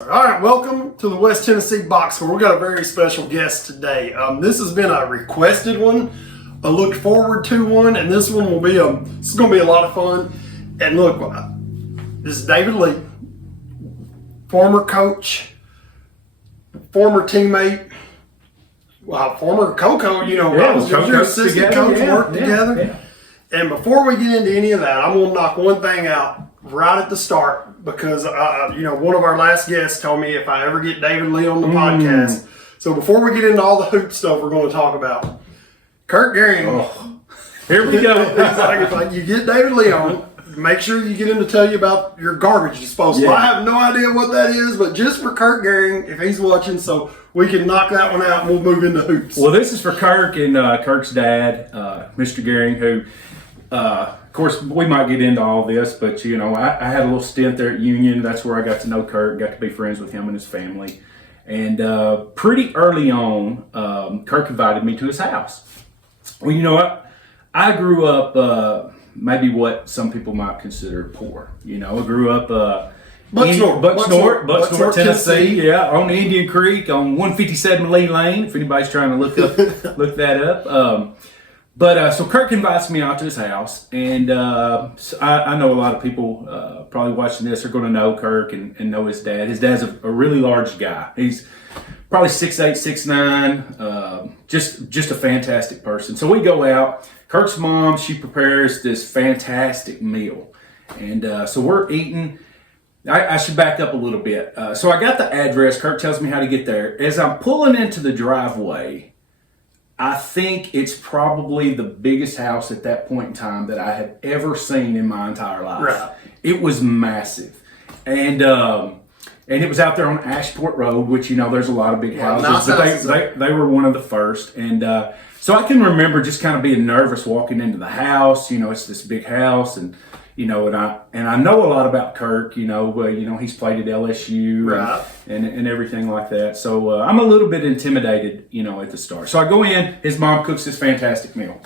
All right, welcome to the West Tennessee Box Score. We've got a very special guest today. This has been a requested one, a look forward to one, and this one will be this is going to be a lot of fun. And look, this is David Lee, former coach, former teammate, former co-coach. Your assistant coach worked together. Yeah. And before we get into any of that, I'm going to knock one thing out right at the start. Because, one of our last guests told me if I ever get David Lee on the podcast. So before we get into all the hoop stuff we're going to talk about, Kirk Gehring. Oh, here we go. It's like you get David Lee on, make sure you get him to tell you about your garbage disposal. Yeah. I have no idea what that is, but just for Kirk Gehring, if he's watching, so we can knock that one out and we'll move into hoops. Well, this is for Kirk and Kirk's dad, Mr. Gehring, who... of course, we might get into all this, but I had a little stint there at Union. That's where I got to know Kirk, got to be friends with him and his family. And pretty early on, Kirk invited me to his house. Well, you know what? I grew up maybe what some people might consider poor. I grew up Buttsnort, Tennessee. Yeah, on Indian Creek on 157 Lee Lane. If anybody's trying to look that up. So Kirk invites me out to his house, and I know a lot of people probably watching this are going to know Kirk and know his dad. His dad's a really large guy. He's probably 6'8", 6'9", just a fantastic person. So we go out. Kirk's mom, she prepares this fantastic meal, and so we're eating. I should back up a little bit. So I got the address. Kirk tells me how to get there. As I'm pulling into the driveway, I think it's probably the biggest house at that point in time that I have ever seen in my entire life. Right. It was massive. And it was out there on Ashport Road, which, there's a lot of big houses. But they were one of the first. And so I can remember just kind of being nervous walking into the house. It's this big house. And I know a lot about Kirk. He's played at LSU, right, and everything like that. So I'm a little bit intimidated, at the start. So I go in. His mom cooks this fantastic meal,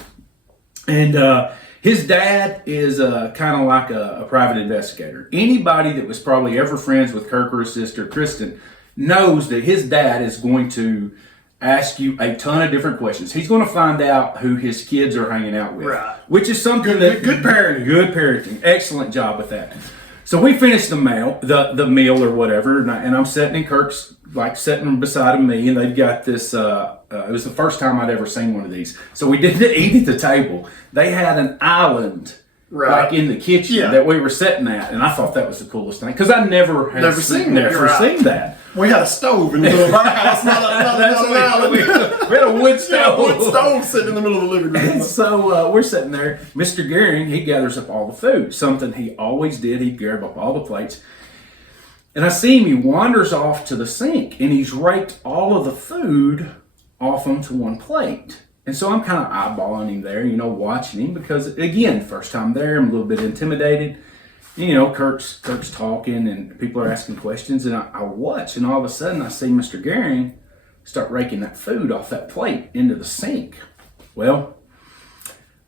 and his dad is kind of like a private investigator. Anybody that was probably ever friends with Kirk or his sister Kristen knows that his dad is going to ask you a ton of different questions. He's going to find out who his kids are hanging out with, right, which is something good parenting. Good parenting. Excellent job with that. So we finished the meal or whatever, and I'm sitting in Kirk's, sitting beside of me, and they've got this. It was the first time I'd ever seen one of these. So we didn't eat at the table. They had an island. Right. In the kitchen that we were sitting at, and I thought that was the coolest thing because I never seen that. We had a stove in the middle of our house. We had a wood stove. Wood stove sitting in the middle of the living room. And so we're sitting there. Mr. Gehring, he gathers up all the food. Something he always did. He'd gather up all the plates. And I see him. He wanders off to the sink, and he's raked all of the food off onto one plate. And so I'm kind of eyeballing him there, watching him because, again, first time there, I'm a little bit intimidated. Kirk's talking and people are asking questions, and I watch, and all of a sudden I see Mr. Gehring start raking that food off that plate into the sink. Well,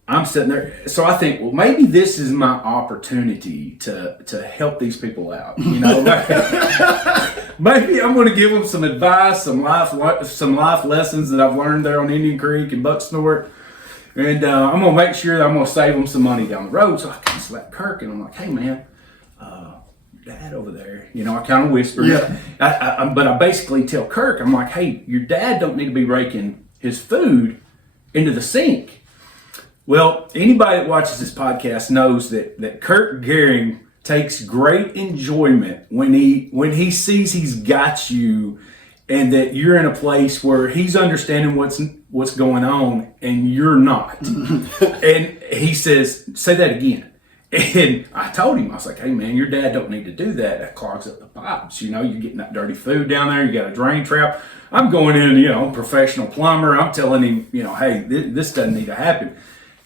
I'm sitting there, so I think, well, maybe this is my opportunity to help these people out. Maybe I'm going to give them some advice, some life lessons that I've learned there on Indian Creek and Buttsnort, and I'm going to make sure that I'm going to save them some money down the road. So I kind of slap Kirk, and I'm like, "Hey, man, your dad over there." I kind of whisper. Yeah. But I basically tell Kirk, I'm like, "Hey, your dad don't need to be raking his food into the sink." Well, anybody that watches this podcast knows that Kirk Gehring takes great enjoyment when he sees he's got you and that you're in a place where he's understanding what's going on and you're not. And he says, "Say that again." And I told him, I was like, "Hey man, your dad don't need to do that. That clogs up the pipes. You're getting that dirty food down there. You got a drain trap." I'm going in, professional plumber. I'm telling him, "Hey, this doesn't need to happen."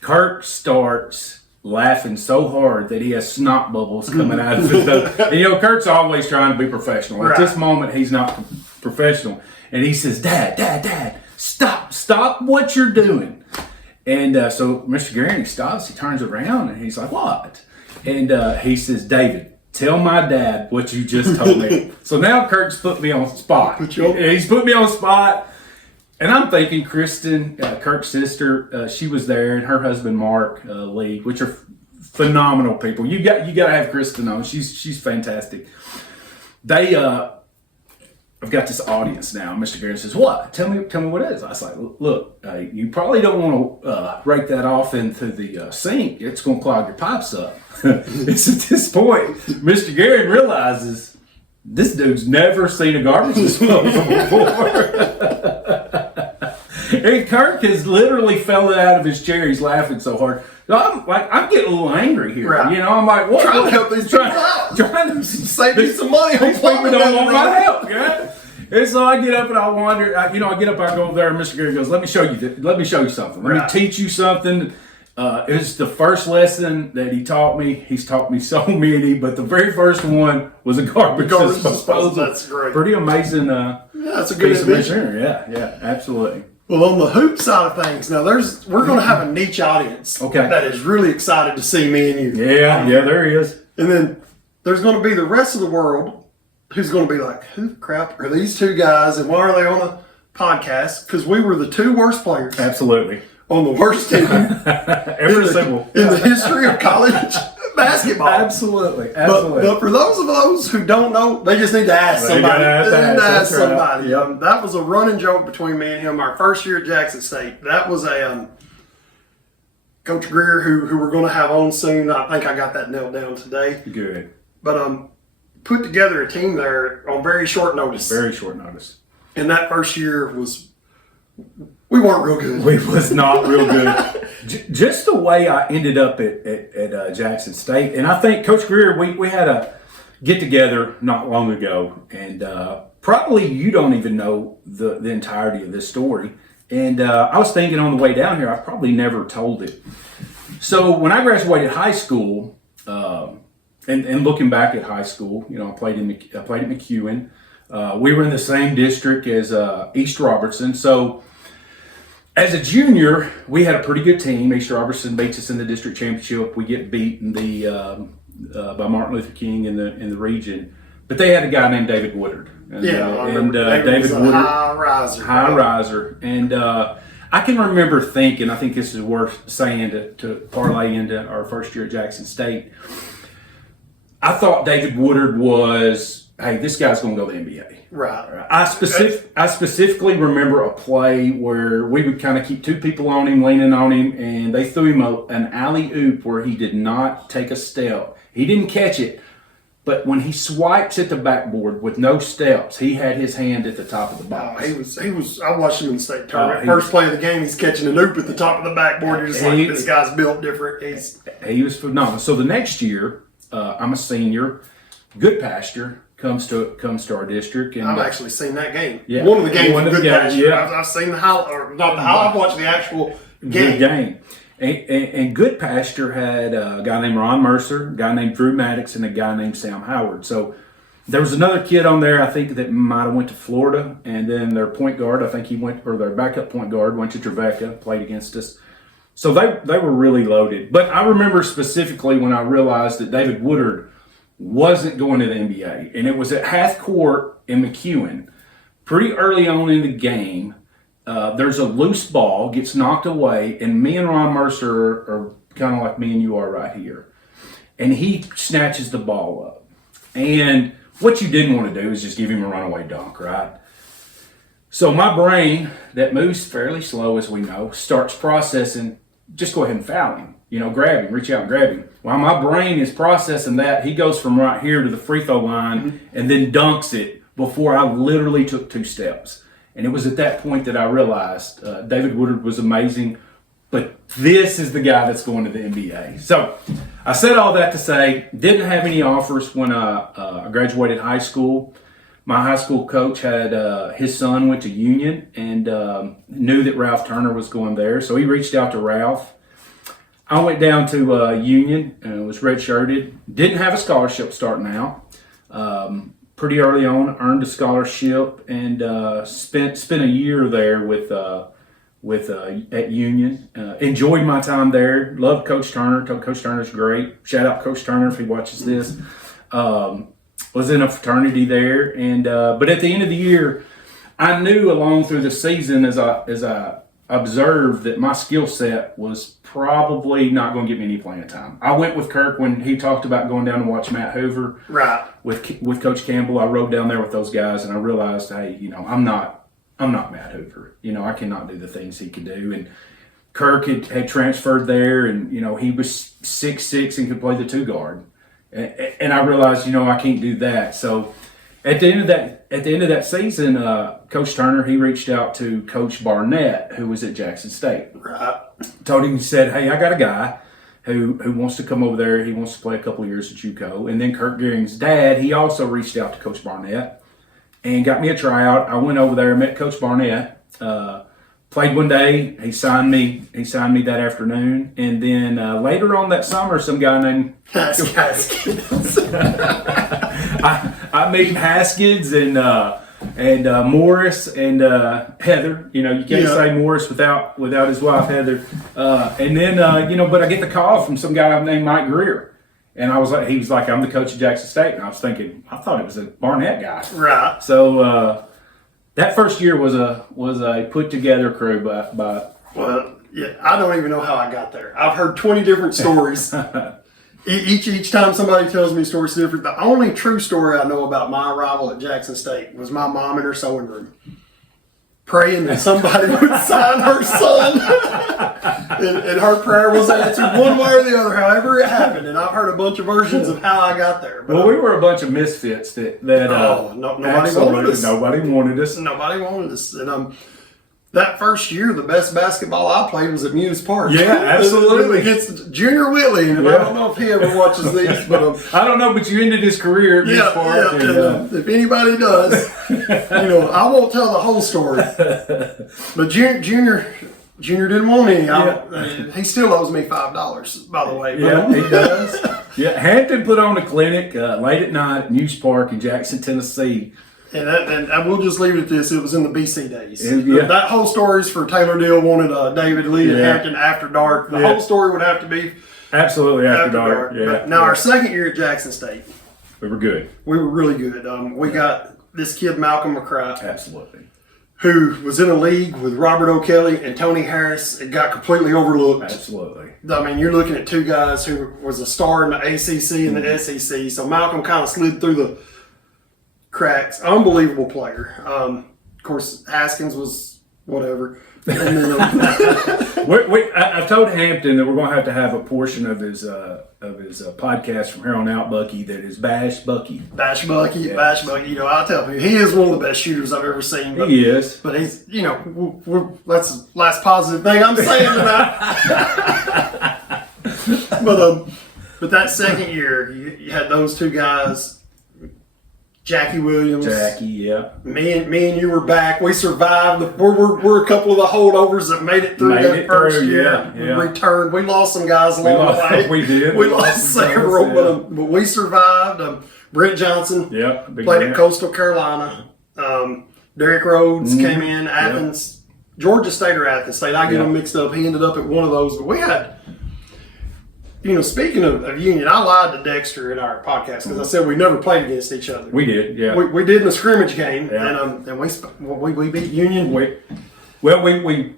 Kirk starts laughing so hard that he has snot bubbles coming out of his nose. And Kirk's always trying to be professional. At this moment, he's not professional. And he says, Dad, stop what you're doing. And so Mr. Gehring stops, he turns around, and he's like, "What?" And he says, "David, tell my dad what you just told me. So now Kirk's put me on the spot. He's put me on the spot. And I'm thinking Kristen, Kirk's sister, she was there, and her husband Mark Lee, which are phenomenal people. You got to have Kristen on. She's fantastic. They I've got this audience now. Mr. Gary says, "What? Tell me what it is." I was like, "Look, you probably don't want to rake that off into the sink. It's going to clog your pipes up." It's at this point, Mr. Gary realizes this dude's never seen a garbage disposal before. And Kirk has literally fell out of his chair. He's laughing so hard. I'm getting a little angry here. Right. You know, I'm like, what? Trying to help these people out. Trying to Save me some money on these people plumbing. don't want my help. Yeah. And so I get up and I wander. I get up. I go over there, and Mr. Gary goes, "Let me show you. Let me show you something. Let me teach you something." It's the first lesson that he taught me. He's taught me so many, but the very first one was a garbage disposal. That's great. Pretty amazing. Yeah, that's a good piece of invention. machinery. Yeah, absolutely. Well, on the hoop side of things, now we're going to have a niche audience that is really excited to see me and you. Yeah, there he is. And then there's going to be the rest of the world who's going to be like, who the crap are these two guys and why are they on a podcast? Because we were the two worst players. Absolutely. On the worst team in the history of college basketball. Absolutely. But for those of those who don't know, they just need to ask somebody. That's right. Yep. That was a running joke between me and him our first year at Jackson State. That was a Coach Greer who we're going to have on soon. I think I got that nailed down today. Good. But put together a team there on very short notice. Very short notice. And that first year we weren't real good. We was not real good. Just the way I ended up at Jackson State. And I think Coach Greer, we had a get-together not long ago. And probably you don't even know the entirety of this story. And I was thinking on the way down here, I probably never told it. So when I graduated high school, and looking back at high school, you know, I played at McEwen. We were in the same district as East Robertson. So as a junior, we had a pretty good team. East Robertson beats us in the district championship. We get beat in by Martin Luther King in the region. But they had a guy named David Woodard. And, David Woodard, high riser. And I can remember thinking, I think this is worth saying to parlay into our first year at Jackson State. I thought David Woodard was, hey, this guy's going to go to the NBA. Right. I specifically remember a play where we would kind of keep two people on him, leaning on him, and they threw him an alley-oop where he did not take a step. He didn't catch it, but when he swipes at the backboard with no steps, he had his hand at the top of the box. He was. I watched him in the state tournament. First play of the game, he's catching an oop at the top of the backboard. You're just like, this guy's built different. He was phenomenal. So the next year, I'm a senior. Goodpasture comes to our district, and I've actually seen that game. Yeah, one of the games. Yeah, I've seen the highlight, or not the highlight. I've watched the actual game. And Goodpasture had a guy named Ron Mercer, a guy named Drew Maddox, and a guy named Sam Howard. So there was another kid on there, I think, that might have went to Florida, and then their point guard, I think their backup point guard went to Trevecca, played against us. So they were really loaded. But I remember specifically when I realized that David Woodard wasn't going to the NBA, and it was at half court in McEwen. Pretty early on in the game, there's a loose ball, gets knocked away, and me and Ron Mercer are kind of like me and you are right here. And he snatches the ball up. And what you didn't want to do is just give him a runaway dunk, right? So my brain, that moves fairly slow as we know, starts processing, just go ahead and foul him. You know, grab him, reach out and grab him. While my brain is processing that, he goes from right here to the free throw line and then dunks it before I literally took 2 steps. And it was at that point that I realized David Woodard was amazing, but this is the guy that's going to the NBA. So I said all that to say, didn't have any offers when I graduated high school. My high school coach had his son went to Union and knew that Ralph Turner was going there. So he reached out to Ralph. I went down to Union and was redshirted. Didn't have a scholarship starting out. Pretty early on, earned a scholarship and spent a year there at Union. Enjoyed my time there. Loved Coach Turner. Coach Turner's great. Shout out Coach Turner if he watches this. Was in a fraternity there, and but at the end of the year, I knew along through the season as I observed that my skill set was probably not going to get me any playing time. I went with Kirk when he talked about going down to watch Matt Hoover. Right. With Coach Campbell, I rode down there with those guys, and I realized, hey, I'm not Matt Hoover. I cannot do the things he could do. And Kirk had transferred there, and he was 6'6" and could play the 2 guard. And I realized, I can't do that. So at the end of that season, Coach Turner, he reached out to Coach Barnett, who was at Jackson State. Right. Told him, he said, hey, I got a guy who wants to come over there. He wants to play a couple of years at JUCO. And then Kirk Gearing's dad, he also reached out to Coach Barnett and got me a tryout. I went over there, met Coach Barnett, played one day. He signed me that afternoon. And then later on that summer, some guy named Haskins. I meet Haskins and Morris and Heather. You can't say Morris without his wife Heather. And then but I get the call from some guy named Mike Greer, and he was like, I'm the coach of Jackson State, and I was thinking, I thought it was a Barnett guy. Right. So that first year was a put together crew by. Well, yeah, I don't even know how I got there. I've heard 20 different stories. Each time somebody tells me a story different. The only true story I know about my arrival at Jackson State was my mom in her sewing room praying that somebody would sign her son. and her prayer was answered one way or the other, however it happened. And I've heard a bunch of versions of how I got there. But we were a bunch of misfits nobody wanted us. Nobody wanted us. Nobody wanted us. And that first year, the best basketball I played was at Muse Park. Yeah, absolutely. Against Junior Whitley. And I don't know if he ever watches these, but I don't know, but you ended his career at Muse Park. Yeah, and, if anybody does, I won't tell the whole story. But Junior didn't want any. He still owes me $5, by the way. Yeah, he does. Yeah, Hampton put on a clinic late at night at Muse Park in Jackson, Tennessee. And we'll just leave it at this. It was in the BC days. Yeah. That whole story is for Taylor Dill wanted David Lee at Hampton after dark. The whole story would have to be absolutely after dark. Yeah. But now our second year at Jackson State, we were good. We were really good. We got this kid Malcolm McCrath, absolutely, who was in a league with Robert O'Kelly and Tony Harris. It got completely overlooked. Absolutely. I mean, you're looking at two guys who was a star in the ACC and the SEC. So Malcolm kind of slid through the cracks. Unbelievable player. Of course, Haskins was whatever. And then, I've told Hampton that we're going to have a portion of his podcast from here on out, Bucky, that is Bash Bucky. Bash Bucky, yes. Bash Bucky. I tell you, he is one of the best shooters I've ever seen. But, he is. But he's, that's the last positive thing I'm saying tonight. But that second year, you had those two guys. Jackie Williams. Yeah. Me and you were back. We survived. We're a couple of the holdovers that made it through that first year. Yeah. We returned. We lost some guys along the way. We did. We lost several, but we survived. Brent Johnson played at Coastal Carolina. Derek Rhodes came in. Athens, Georgia State or Athens State. I get them mixed up. He ended up at one of those. But we had... speaking of Union, I lied to Dexter in our podcast because I said we never played against each other. We did, yeah. We did in a scrimmage game, and we beat Union.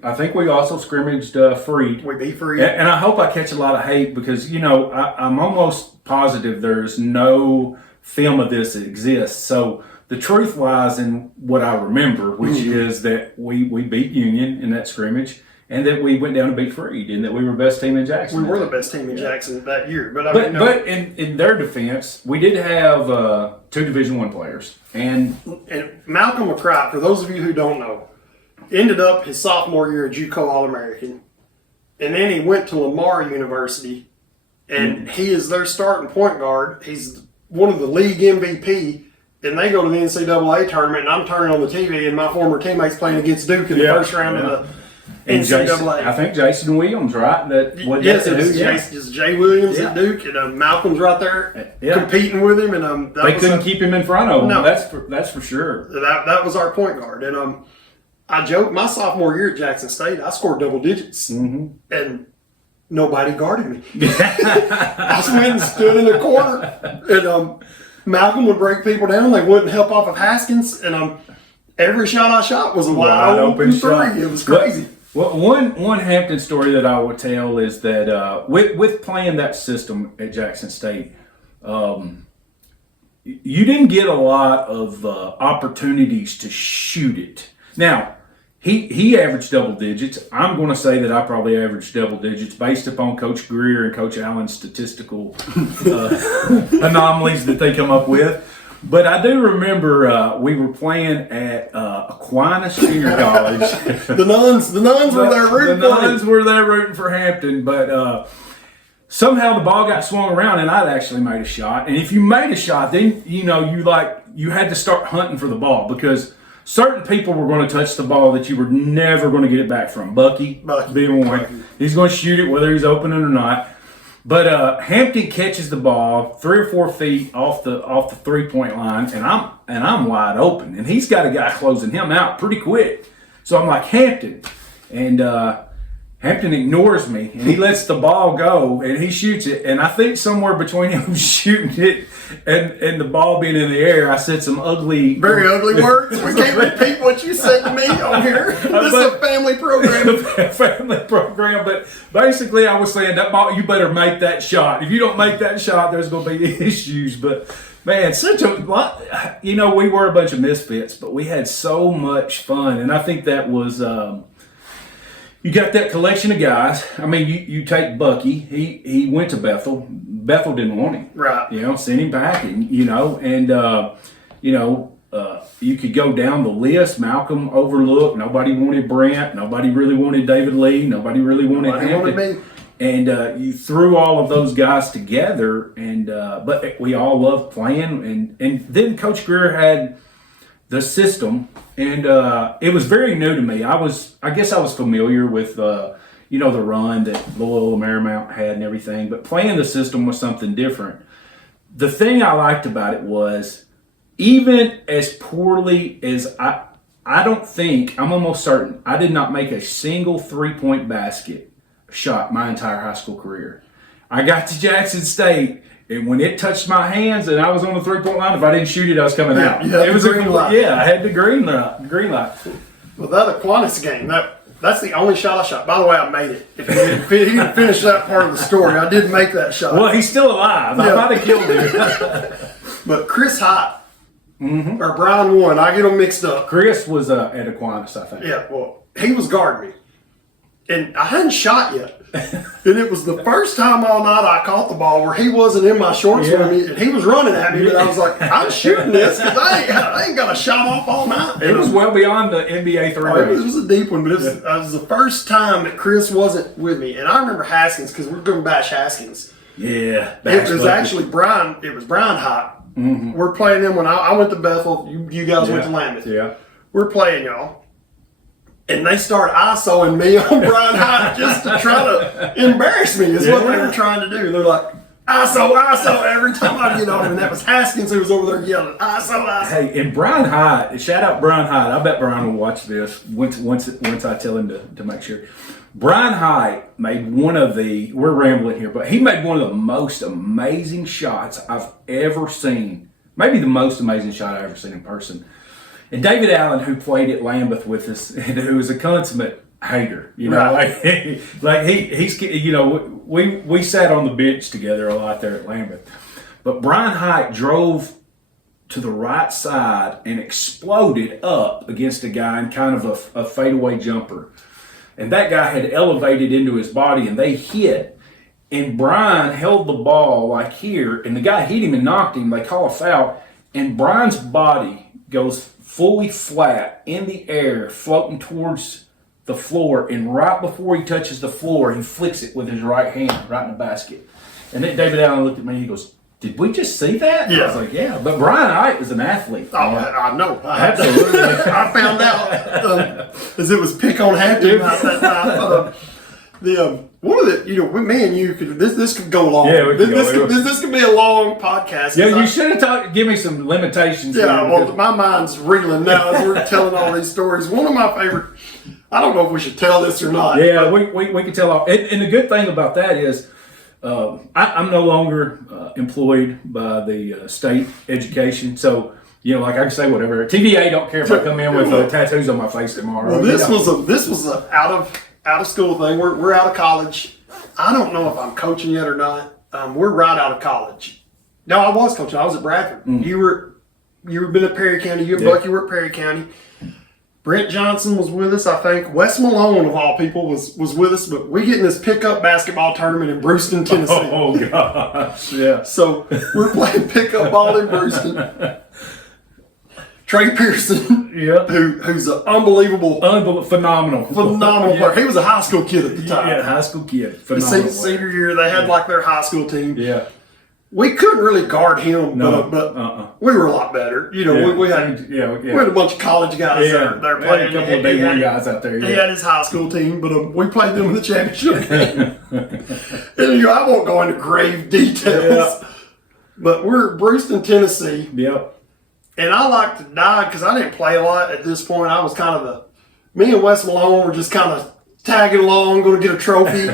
I think we also scrimmaged Freed. We beat Freed. And I hope I catch a lot of hate because, I'm almost positive there's no film of this that exists. So the truth lies in what I remember, which is that we beat Union in that scrimmage. And that we went down to beat Freed, and that we were the best team in Jackson. We were the best team in Jackson that year. But in their defense, we did have two Division I players. And Malcolm McCrath, for those of you who don't know, ended up his sophomore year a JUCO All-American. And then he went to Lamar University, and he is their starting point guard. He's one of the league MVP. And they go to the NCAA tournament, and I'm turning on the TV, and my former teammates playing against Duke in the first round of the NCAA. I think Jason Williams, right? It's Jay Williams at Duke, and Malcolm's right there competing with him, and they couldn't keep him in front of him. No, that's for sure. That was our point guard, and I joked my sophomore year at Jackson State, I scored double digits, and nobody guarded me. I just went and stood in the corner, and Malcolm would break people down. They wouldn't help off of Haskins, and every shot I shot was a wide open shot. three. It was crazy. Well, one Hampton story that I will tell is that with playing that system at Jackson State, you didn't get a lot of opportunities to shoot it. Now, he averaged double digits. I'm going to say that I probably averaged double digits based upon Coach Greer and Coach Allen's statistical anomalies that they come up with. But I do remember we were playing at Aquinas Junior College. The nuns were there rooting the for nuns him. were there rooting for Hampton, but somehow the ball got swung around, and I'd actually made a shot. And if you made a shot, then you had to start hunting for the ball because certain people were going to touch the ball that you were never going to get it back from. Bucky being one, he's going to shoot it whether he's open or not. But Hampton catches the ball 3 or 4 feet off the 3-point line, and I'm wide open, and he's got a guy closing him out pretty quick. So I'm like, Hampton, and Hampton ignores me, and he lets the ball go, and he shoots it. And I think somewhere between him shooting it and the ball being in the air, I said some very ugly words. We can't repeat what you said to me on here. This is a family program. Family program, but basically I was saying that ball, you better make that shot. If you don't make that shot, there's going to be issues. But man, such a lot. We were a bunch of misfits, but we had so much fun, and I think that was. You got that collection of guys. I mean, you take Bucky. He went to Bethel. Bethel didn't want him. Right. Sent him back, and you could go down the list. Malcolm overlooked. Nobody wanted Brent. Nobody really wanted David Lee. Nobody really wanted Hampton. And you threw all of those guys together, and but we all loved playing. And then Coach Greer had the system, and it was very new to me. I guess I was familiar with the run that Loyola Marymount had and everything, but playing the system was something different. The thing I liked about it was, even as poorly as I'm almost certain I did not make a single 3-point basket shot my entire high school career. I got to Jackson State, and when it touched my hands and I was on the 3-point line, if I didn't shoot it, I was coming out. It was a green light. Yeah, I had the green light. Well, that Aquinas game, that's the only shot I shot. By the way, I made it. If he didn't finish that part of the story, I did make that shot. Well, he's still alive. I might have killed him. But Chris Hott or Brian Warren, I get them mixed up. Chris was at Aquinas, I think. Yeah, well, he was guarding me. And I hadn't shot yet. And it was the first time all night I caught the ball where he wasn't in my shorts with me, and he was running at me, but I was like, I'm shooting this because I ain't got a shot off all night. It was well beyond the NBA three. It was a deep one, but it was the first time that Chris wasn't with me. And I remember Haskins because we were going to bash Haskins. Yeah. It was actually Brian Hott. Mm-hmm. We're playing them when I went to Bethel. You guys went to Lambeth. Yeah. We're playing y'all. And they start ISOing me on Brian Hott just to try to embarrass me is what they were trying to do. They're like, ISO every time I get on. And that was Haskins who was over there yelling, ISO. Hey, and Brian Hott, shout out Brian Hott. I bet Brian will watch this once I tell him to make sure. Brian Hott made we're rambling here, but he made one of the most amazing shots I've ever seen. Maybe the most amazing shot I've ever seen in person. And David Allen, who played at Lambeth with us, and who is a consummate hater, right. we sat on the bench together a lot there at Lambeth. But Brian Hott drove to the right side and exploded up against a guy in kind of a fadeaway jumper. And that guy had elevated into his body, and they hit. And Brian held the ball like here, and the guy hit him and knocked him. They call a foul, and Brian's body goes fully flat in the air, floating towards the floor, and right before he touches the floor, he flicks it with his right hand right in the basket. And then David Allen looked at me, he goes, "Did we just see that?" Yeah. I was like, "Yeah." But Brian Hott was an athlete. Oh, I know. Absolutely. I found out as it was pick on Hampton about that time. One of the, me and you could this could go long. Yeah, this could be a long podcast. Yeah, you should have give me some limitations. Yeah, well, my mind's reeling now as we're telling all these stories. One of my favorite, I don't know if we should tell this or not. Yeah, we can tell off. And the good thing about that is I'm no longer employed by the state education. So, like I can say whatever. TVA don't care if I come in with tattoos on my face tomorrow. Well, this was a out of school thing. We're out of college. I don't know if I'm coaching yet or not. We're right out of college. No, I was coaching. I was at Bradford. You were been at Perry County. You and Bucky were at Perry County. Brent Johnson was with us, I think. Wes Malone, of all people, was with us. But we get in this pickup basketball tournament in Brewston, Tennessee. Oh, gosh. Yeah. So we're playing pickup ball in Brewston. Trey Pearson, who's an unbelievable, phenomenal player. He was a high school kid at the time. Yeah, high school kid. Phenomenal. Senior year, they had like their high school team. Yeah. We couldn't really guard him, but we were a lot better. We had a bunch of college guys there playing. A couple of day one guys out there. Yeah. He had his high school team, but we played them in the championship game. And I won't go into grave details, but we're at Brewston, Tennessee. Yep. And I like to die because I didn't play a lot at this point. I was kind of me and Wes Malone were just kind of tagging along, going to get a trophy.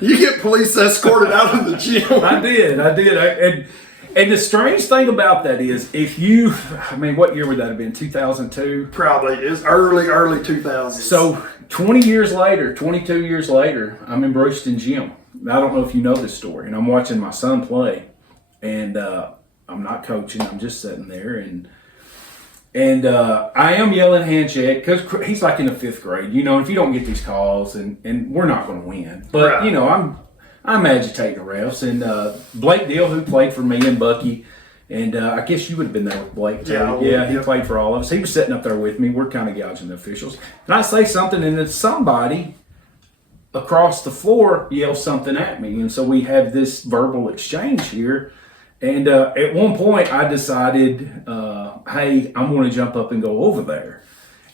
You get police escorted out of the gym. I did. And the strange thing about that is, what year would that have been? 2002? Probably. It was early 2000s. So 22 years later, I'm in Brewston Gym. I don't know if you know this story, and I'm watching my son play, and I'm not coaching. I'm just sitting there, and I am yelling handshake because he's like in the 5th grade, if you don't get these calls and we're not going to win. But, right. I'm agitating the refs. And Blake Deal, who played for me and Bucky, and I guess you would have been there with Blake too. Yeah, he played for all of us. He was sitting up there with me. We're kind of gouging the officials. And I say something, and then somebody across the floor yells something at me. And so we have this verbal exchange here. And at one point, I decided, hey, I'm going to jump up and go over there.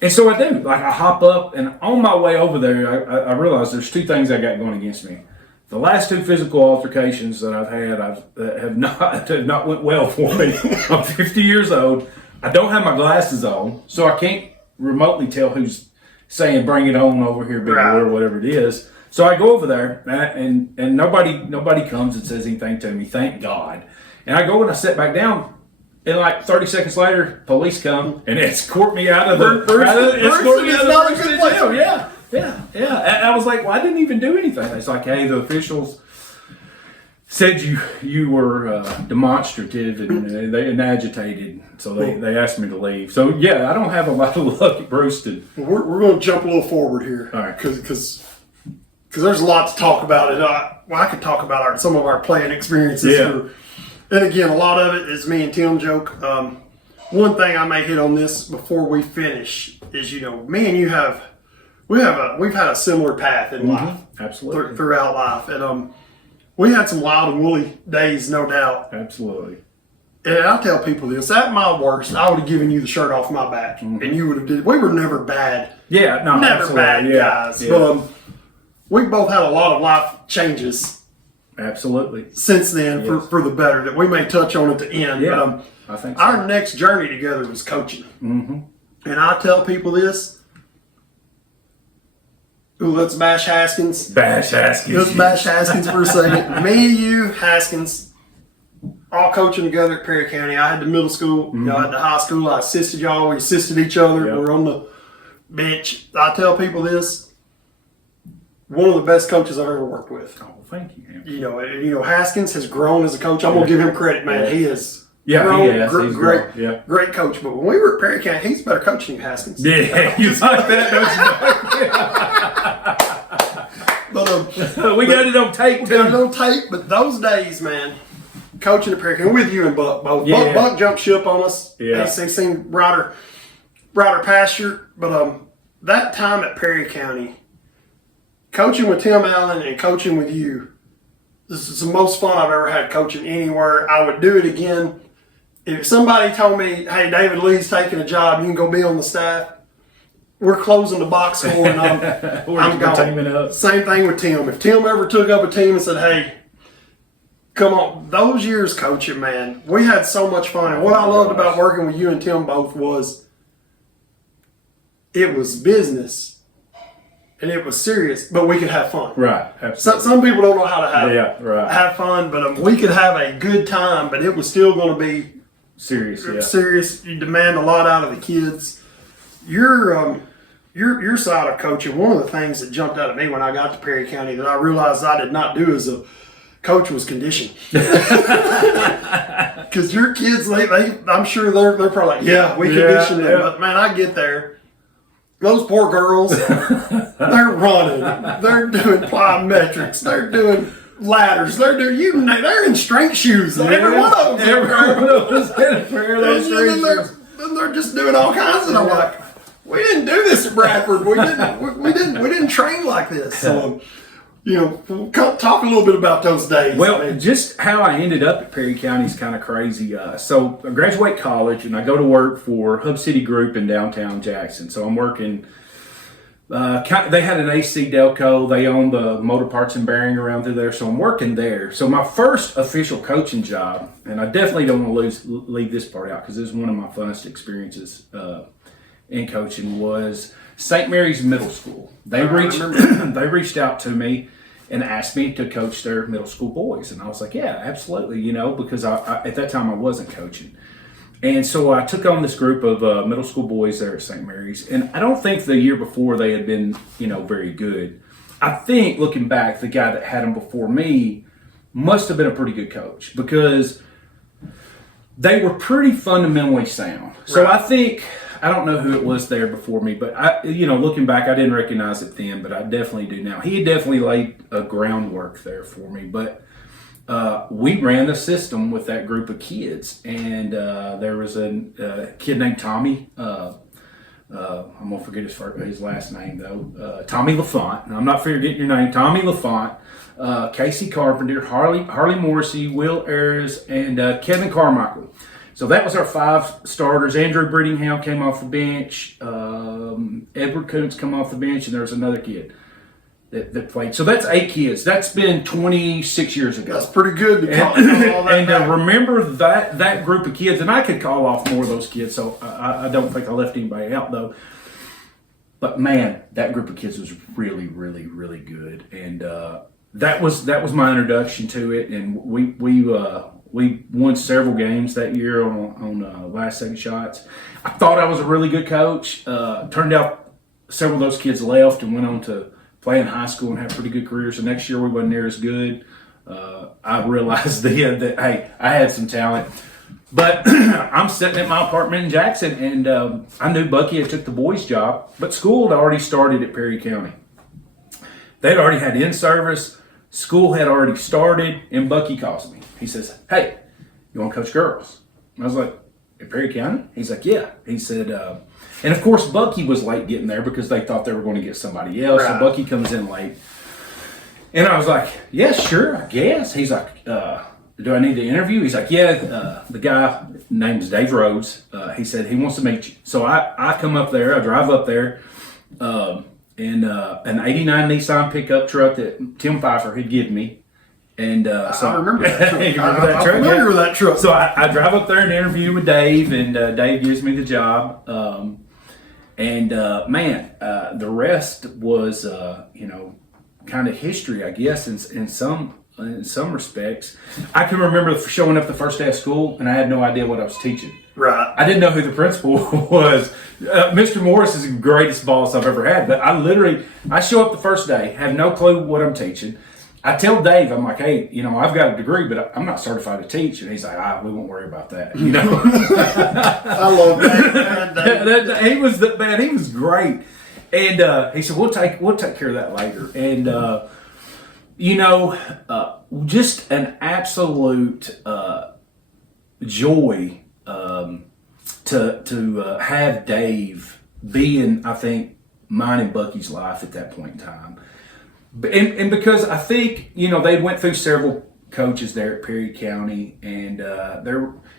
And so I do. Like, I hop up, and on my way over there, I realize there's 2 things I got going against me. The last 2 physical altercations that I've had have not went well for me. I'm 50 years old. I don't have my glasses on, so I can't remotely tell who's saying, bring it on over here, big boy, or whatever it is. So I go over there, and nobody comes and says anything to me, thank God. And I go and I sit back down, and like 30 seconds later, police come and escort me out of the jail. Yeah. And I was like, well, I didn't even do anything. It's like, hey, the officials said you were demonstrative and agitated, so they asked me to leave. So yeah, I don't have a lot of luck at Brewston. We're going to jump a little forward here, all right? Because there's a lot to talk about. And I could talk about some of our playing experiences. Yeah. And again, a lot of it is me and Tim joke. One thing I may hit on this before we finish is, me and you we've had a similar path in life, absolutely, throughout life, and we had some wild and woolly days, no doubt, absolutely. And I tell people this: at my worst, I would have given you the shirt off my back, and you would have did. We were never bad, never absolutely. bad guys, but we both had a lot of life changes. Absolutely. Since then, for the better, that we may touch on at the end. Yeah, I think so. Our next journey together was coaching. Mm-hmm. And I tell people this. Ooh, let's bash Haskins. Let's bash Haskins for a second. Me, you, Haskins, all coaching together at Perry County. I had the middle school. Y'all had the high school. I assisted y'all. We assisted each other. Yep. We were on the bench. I tell people this. One of the best coaches I've ever worked with. Oh, thank you. Haskins has grown as a coach. I'm gonna give him credit, man. He is grown. He has. Great coach. But when we were at Perry County, he's better coaching than Haskins. Yeah, you like that, don't you? But we got it on tape. We got it on tape. But those days, man, coaching at Perry County with you and Buck both. Yeah. Buck jumped ship on us. Yeah. He's seen brighter pasture. But that time at Perry County, coaching with Tim Allen and coaching with you, this is the most fun I've ever had coaching anywhere. I would do it again. If somebody told me, hey, David Lee's taking a job, you can go be on the staff, we're closing the box score and I'm teaming up. Same thing with Tim. If Tim ever took up a team and said, hey, come on, those years coaching, man, we had so much fun. And what I loved about working with you and Tim both was it was business and it was serious, but we could have fun. Right. Some people don't know how to have fun, but we could have a good time, but it was still going to be serious. Yeah. serious. You demand a lot out of the kids. Your side of coaching, one of the things that jumped out at me when I got to Perry County that I realized I did not do as a coach was condition. Because your kids, I'm sure they're probably like, yeah, we condition them. But man, I get there. Those poor girls, they're running. They're doing plyometrics. They're doing ladders. They're in strength shoes. Every one of them. Every one of us had a pair of those straight shoes. They're just doing all kinds of. I'm like, we didn't do this at Bradford. We didn't train like this. So, talk a little bit about those days. Well, just how I ended up at Perry County is kind of crazy. So I graduate college and I go to work for Hub City Group in downtown Jackson. So I'm working. They had an AC Delco. They owned the motor parts and bearing around through there. So I'm working there. So my first official coaching job, and I definitely don't want to leave this part out because this is one of my funnest experiences in coaching, was St. Mary's Middle School. They reached out to me and asked me to coach their middle school boys. And I was like, yeah, absolutely, because I at that time I wasn't coaching. And so I took on this group of middle school boys there at St. Mary's. And I don't think the year before they had been, very good. I think, looking back, the guy that had them before me must have been a pretty good coach because they were pretty fundamentally sound. So I think, I don't know who it was there before me, but looking back, I didn't recognize it then, but I definitely do now. He definitely laid a groundwork there for me, but we ran the system with that group of kids, and there was a kid named Tommy. I'm gonna forget his last name though. Tommy LaFont. I'm not forgetting your name. Tommy LaFont, Casey Carpenter, Harley Morrissey, Will Ayers, and Kevin Carmichael. So that was our 5 starters. Andrew Breedingham came off the bench. Edward Koontz come off the bench, and there was another kid that played. So that's 8 kids. That's been 26 years ago. That's pretty good to call all that. And to remember that group of kids, and I could call off more of those kids, so I don't think I left anybody out though. But man, that group of kids was really, really, really good, and that was my introduction to it. And we won several games that year on last second shots. I thought I was a really good coach. Turned out several of those kids left and went on to play in high school and have pretty good careers. The next year we wasn't near as good. I realized then that, hey, I had some talent. But I'm sitting at my apartment in Jackson, and I knew Bucky had took the boys' job, but school had already started at Perry County. They'd already had in-service. School had already started, and Bucky calls me. He says, hey, you want to coach girls? And I was like, at Perry County? He's like, yeah. He said, and of course, Bucky was late getting there because they thought they were going to get somebody else. Right. So Bucky comes in late. And I was like, yeah, sure, I guess. He's like, do I need to interview? He's like, yeah, the guy named Dave Rhodes. He said he wants to meet you. So I come up there, I drive up there in an 89 Nissan pickup truck that Tim Pfeiffer had given me. And so I remember that truck. I'm familiar with that truck. So I drive up there and interview with Dave, and Dave gives me the job. The rest was kind of history, I guess, in some respects. I can remember showing up the first day of school, and I had no idea what I was teaching. Right. I didn't know who the principal was. Mr. Morris is the greatest boss I've ever had, but I show up the first day, have no clue what I'm teaching. I tell Dave, I'm like, hey, I've got a degree, but I'm not certified to teach. And he's like, we won't worry about that. I love that. He was great. And he said, we'll take care of that later. And, just an absolute joy to have Dave be in, I think, mine and Bucky's life at that point in time. And because I think, they went through several coaches there at Perry County, and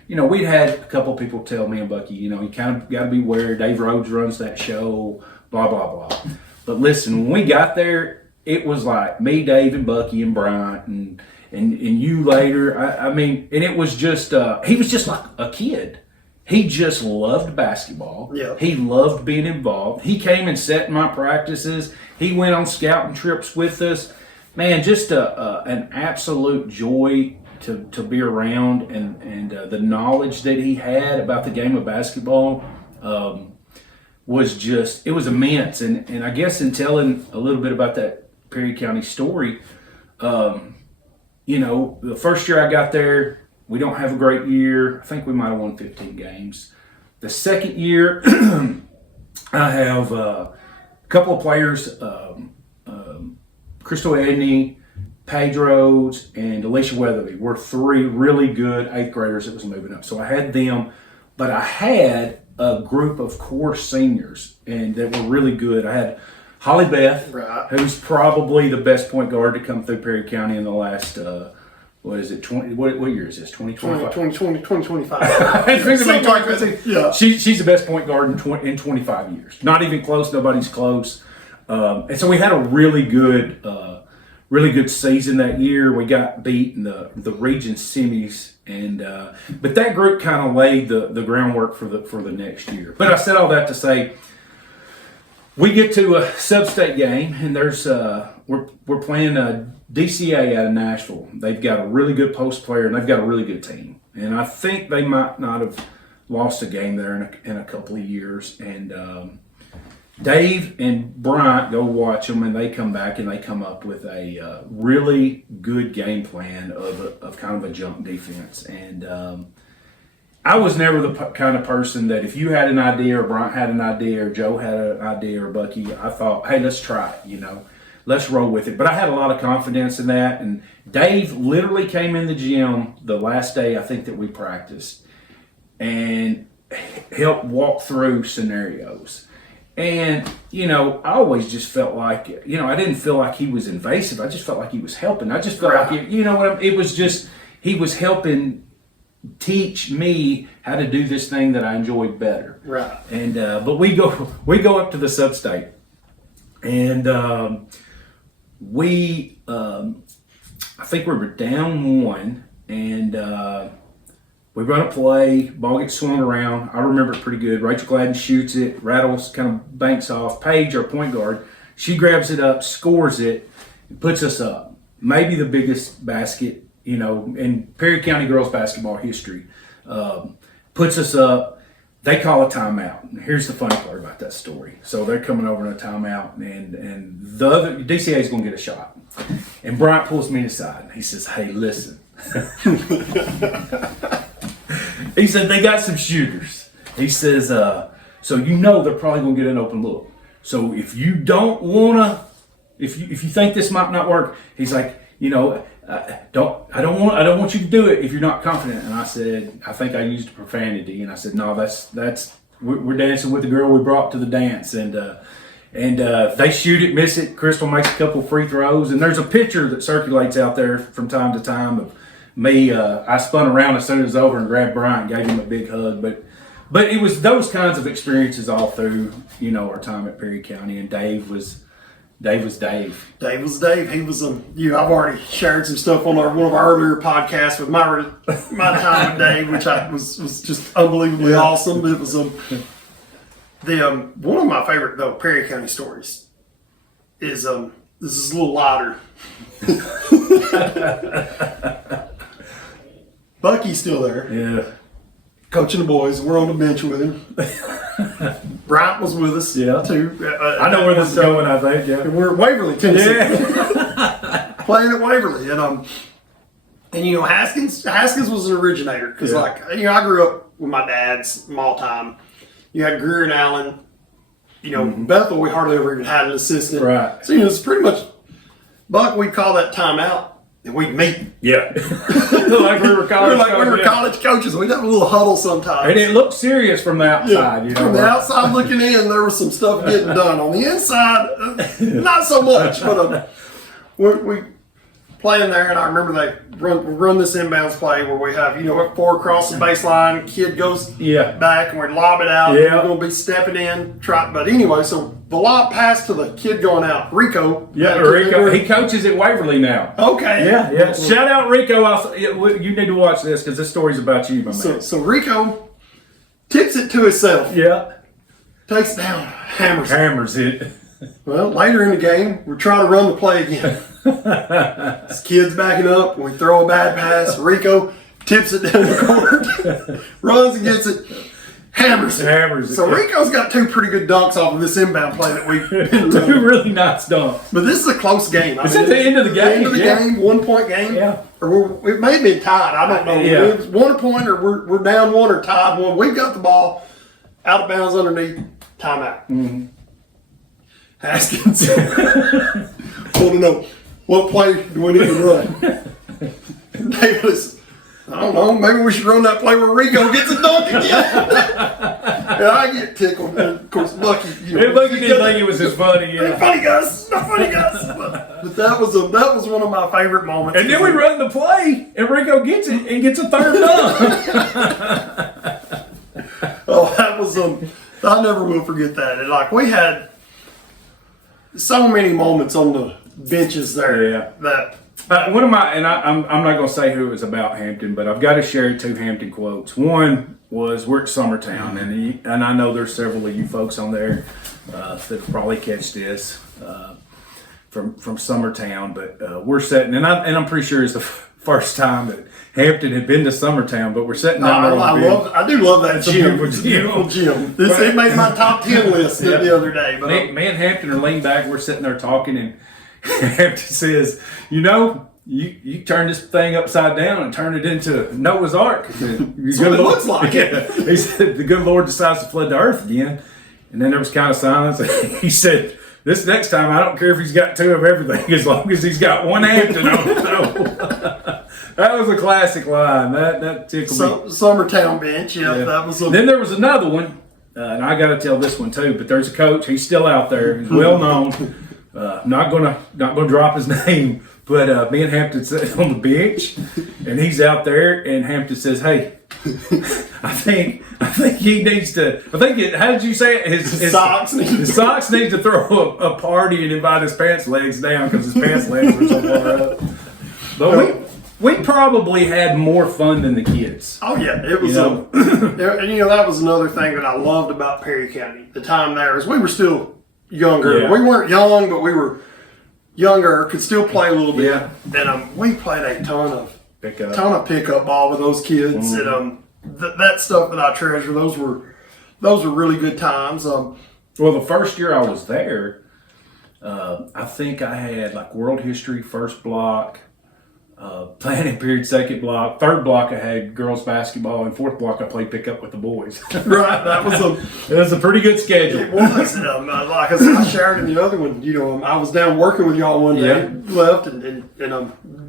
we'd had a couple of people tell me and Bucky, you kind of got to beware. Dave Rhodes runs that show, blah, blah, blah. But listen, when we got there, it was like me, Dave, and Bucky, and Bryant, and you later. And it was just, he was just like a kid. he just loved basketball. Yeah. He loved being involved. He came and sat in my practices. He went on scouting trips with us. Man, just an absolute joy to be around, and the knowledge that he had about the game of basketball was just, it was immense. And I guess in telling a little bit about that Perry County story, you know, the first year I got there, we don't have a great year. I think we might have won 15 games. The second year, I have a couple of players, Crystal Edney, Paige Rhodes, and Alicia Weatherby were three really good 8th graders that was moving up. So I had them, but I had a group of core seniors and that were really good. I had Holly Beth, Right. who's probably the best point guard to come through Perry County in the last, what is it, 20, what year is this, 2025? 2025. Something like that. Yeah. She's the best point guard in 25 years. Not even close. Nobody's close. And so we had a really good season that year. We got beat in the region semis, and but that group kind of laid the groundwork for the next year. But I said all that to say, we get to a sub-state game, and there's we're playing DCA out of Nashville. They've got a really good post player, and they've got a really good team. And I think they might not have lost a game there in a couple of years. And Dave and Bryant go watch them, and they come back and they come up with a really good game plan of kind of a jump defense. And I was never the kind of person that if you had an idea, or Bryant had an idea, or Joe had an idea, or Bucky, I thought, hey, let's try it, you know. Let's roll with it. But I had a lot of confidence in that. And Dave literally came in the gym the last day, I think, that we practiced, and helped walk through scenarios. And, you know, I always just felt like, you know, I didn't feel like he was invasive. I just felt like he was helping. I just felt like, you know, it was just, he was helping teach me how to do this thing that I enjoyed better. Right. And, but we go up to the sub-state, and I think we were down 1, and we run a play, ball gets swung around. I remember it pretty good. Rachel Gladden shoots it, rattles, kind of banks off. Paige, our point guard, she grabs it up, scores it, and puts us up. Maybe the biggest basket, you know, in Perry County girls basketball history. Puts us up. They call a timeout. And here's the funny part about that story. So they're coming over in a timeout, and the other DCA is going to get a shot. And Bryant pulls me aside. He says, "Hey, listen." He said, "They got some shooters." He says, "So you know they're probably going to get an open look. So if you don't want to, if you think this might not work," he's like, "You know, I don't want you to do it if you're not confident." And I said, I think I used profanity, and I said, "No, we're dancing with the girl we brought to the dance." And they shoot it, miss it. Crystal makes a couple free throws, and there's a picture that circulates out there from time to time of me. I spun around as soon as it was over and grabbed Bryant, gave him a big hug. But it was those kinds of experiences all through, you know, our time at Perry County. And Dave was Dave. Dave was Dave. He was I've already shared some stuff on one of our earlier podcasts with my time with Dave, which was just unbelievably awesome. It was one of my favorite Perry County stories is this is a little lighter. Bucky's still there. Yeah. Coaching the boys. We're on the bench with him. Bryant was with us too. I know where this is going, I think. Yeah. We're at Waverly, Tennessee. Yeah. Playing at Waverly. And you know, Haskins was an originator because I grew up with my dad small time. You had Greer and Allen. You know, Bethel, we hardly ever even had an assistant. Right. So, you know, it's pretty much, Buck, we'd call that timeout and we'd meet. Yeah. like we were college coaches. We'd have a little huddle sometimes. And it looked serious from the outside. You know, from the outside looking in, there was some stuff getting done. On the inside, not so much. But we playing there, and I remember they run this inbounds play where we have, you know, 4 across the baseline, kid goes back, and we lob it out. Yeah. We're going to be stepping in. But anyway, so the lob pass to the kid going out, Rico. Yeah, Rico. He coaches at Waverly now. Okay. Yeah. Shout out Rico. You need to watch this because this story's about you, my man. So Rico tips it to himself, Yeah. takes it down, hammers it. Hammers it. Well, later in the game, we're trying to run the play again. This kid's backing up. We throw a bad pass. Rico tips it down the court, runs and gets it, hammers it. Hammers it. So Rico's got two pretty good dunks off of this inbound play that we've been Two running. really nice dunks. But this is a close game. It's at the end of the game, End of the yeah. game, 1 point game. Yeah. Or it may have been tied. I don't know. Yeah. It was 1 point, or we're down one or tied one. We've got the ball out of bounds underneath. Timeout. Mm-hmm. Haskins. Want to know what play do we need to run? Davis. I don't know. Maybe we should run that play where Rico gets a dunk again. And I get tickled. And of course, Lucky. Lucky didn't think it was as funny. Not Yeah. funny, guys. Not funny, guys. But that was one of my favorite moments. And then we run the play, and Rico gets it and gets a third dunk. Oh, that was I never will forget that. And like we had so many moments on the benches there. Yeah. That One of my, and I'm not going to say who it was about Hampton, but I've got to share two Hampton quotes. One was, we're at Summertown, and I know there's several of you folks on there that probably catch this from Summertown, but we're sitting, and I'm pretty sure it's the first time that Hampton had been to Summertown, but we're sitting down there on the bench. I do love that It's a gym. beautiful It's a beautiful gym. It made my top 10 list Yeah. the other day. But Me and Hampton are leaned back. We're sitting there talking, and Hampton says, you turn this thing upside down and turn it into Noah's Ark. That's what it looks like. Yeah. He said, the good Lord decides to flood the earth again. And then there was kind of silence. He said, this next time, I don't care if he's got two of everything, as long as he's got one Hampton on the throw. That was a classic line. That tickled me. Summertown bench. Yeah, that was. Then there was another one, and I got to tell this one too. But there's a coach. He's still out there. He's well known. Not gonna drop his name. But me and Hampton sit on the bench, and he's out there. And Hampton says, "Hey, I think he needs to. How did you say it? His socks. His socks need to throw a party and invite his pants legs down because his pants legs were so far up." But we probably had more fun than the kids. Oh yeah, it was. You And that was another thing that I loved about Perry County. The time there is we were still younger. Yeah. We weren't young, but we were younger. Could still play a little bit. Yeah. And we played a ton of Pickup. pickup ball with those kids. And that stuff that I treasure. Those were really good times. Well, the first year I was there, I think I had like world history first block, planning period second block, third block I had girls basketball, and fourth block I played pickup with the boys. Right. That was It was a pretty good schedule. It was. Like I shared in the other one, I was down working with y'all one day, left, and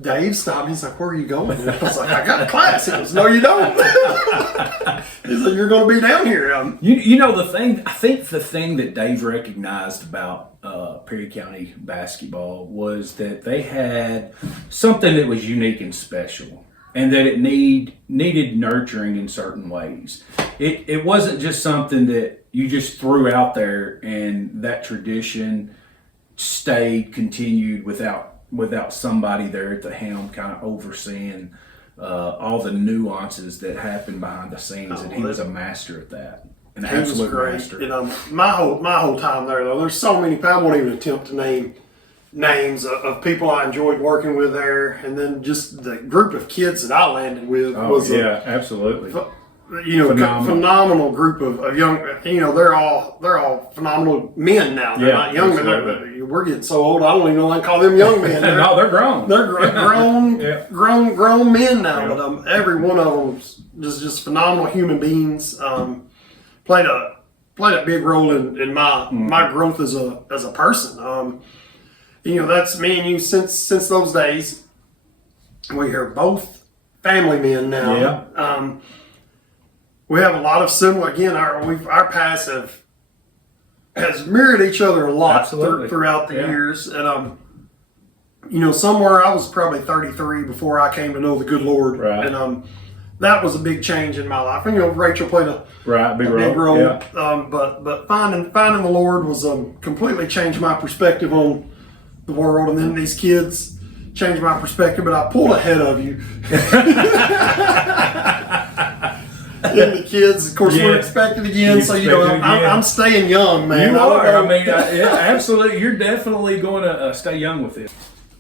Dave stopped me. He's like, "Where are you going?" And I was like, "I got class." He goes, "No, you don't." He said, "You're going to be down here." I think the thing that Dave recognized about Perry County basketball was that they had something that was unique and special, and that it needed nurturing in certain ways. It wasn't just something that you just threw out there and that tradition continued without somebody there at the helm kind of overseeing all the nuances that happened behind the scenes, and he was a master at that. An He was absolute great. master. My whole time there, though, there's so many. I won't even attempt to name names of people I enjoyed working with there, and then just the group of kids that I landed with was absolutely. phenomenal group of young. They're all phenomenal men now. They're not young men. We're getting so old. I don't even know if I call them young men. No, they're grown. They're grown, Yeah. grown men now. Yeah. But every one of them is just phenomenal human beings. Played a big role in my growth as a person. That's me and you since those days. We are both family men now. Yeah. We have a lot of similar. Again, our paths has mirrored each other a lot Absolutely. throughout the years. And somewhere I was probably 33 before I came to know the good Lord. Right. And that was a big change in my life. And Rachel played a Big big role. Yeah. But finding the Lord was completely changed my perspective on the world. And then these kids changed my perspective. But I pulled ahead of you. the kids. Of course, we're Yeah. expected again, You're so you know expected again. I'm staying young, man. You I don't are. know. I mean, yeah, absolutely. You're definitely going to stay young with it.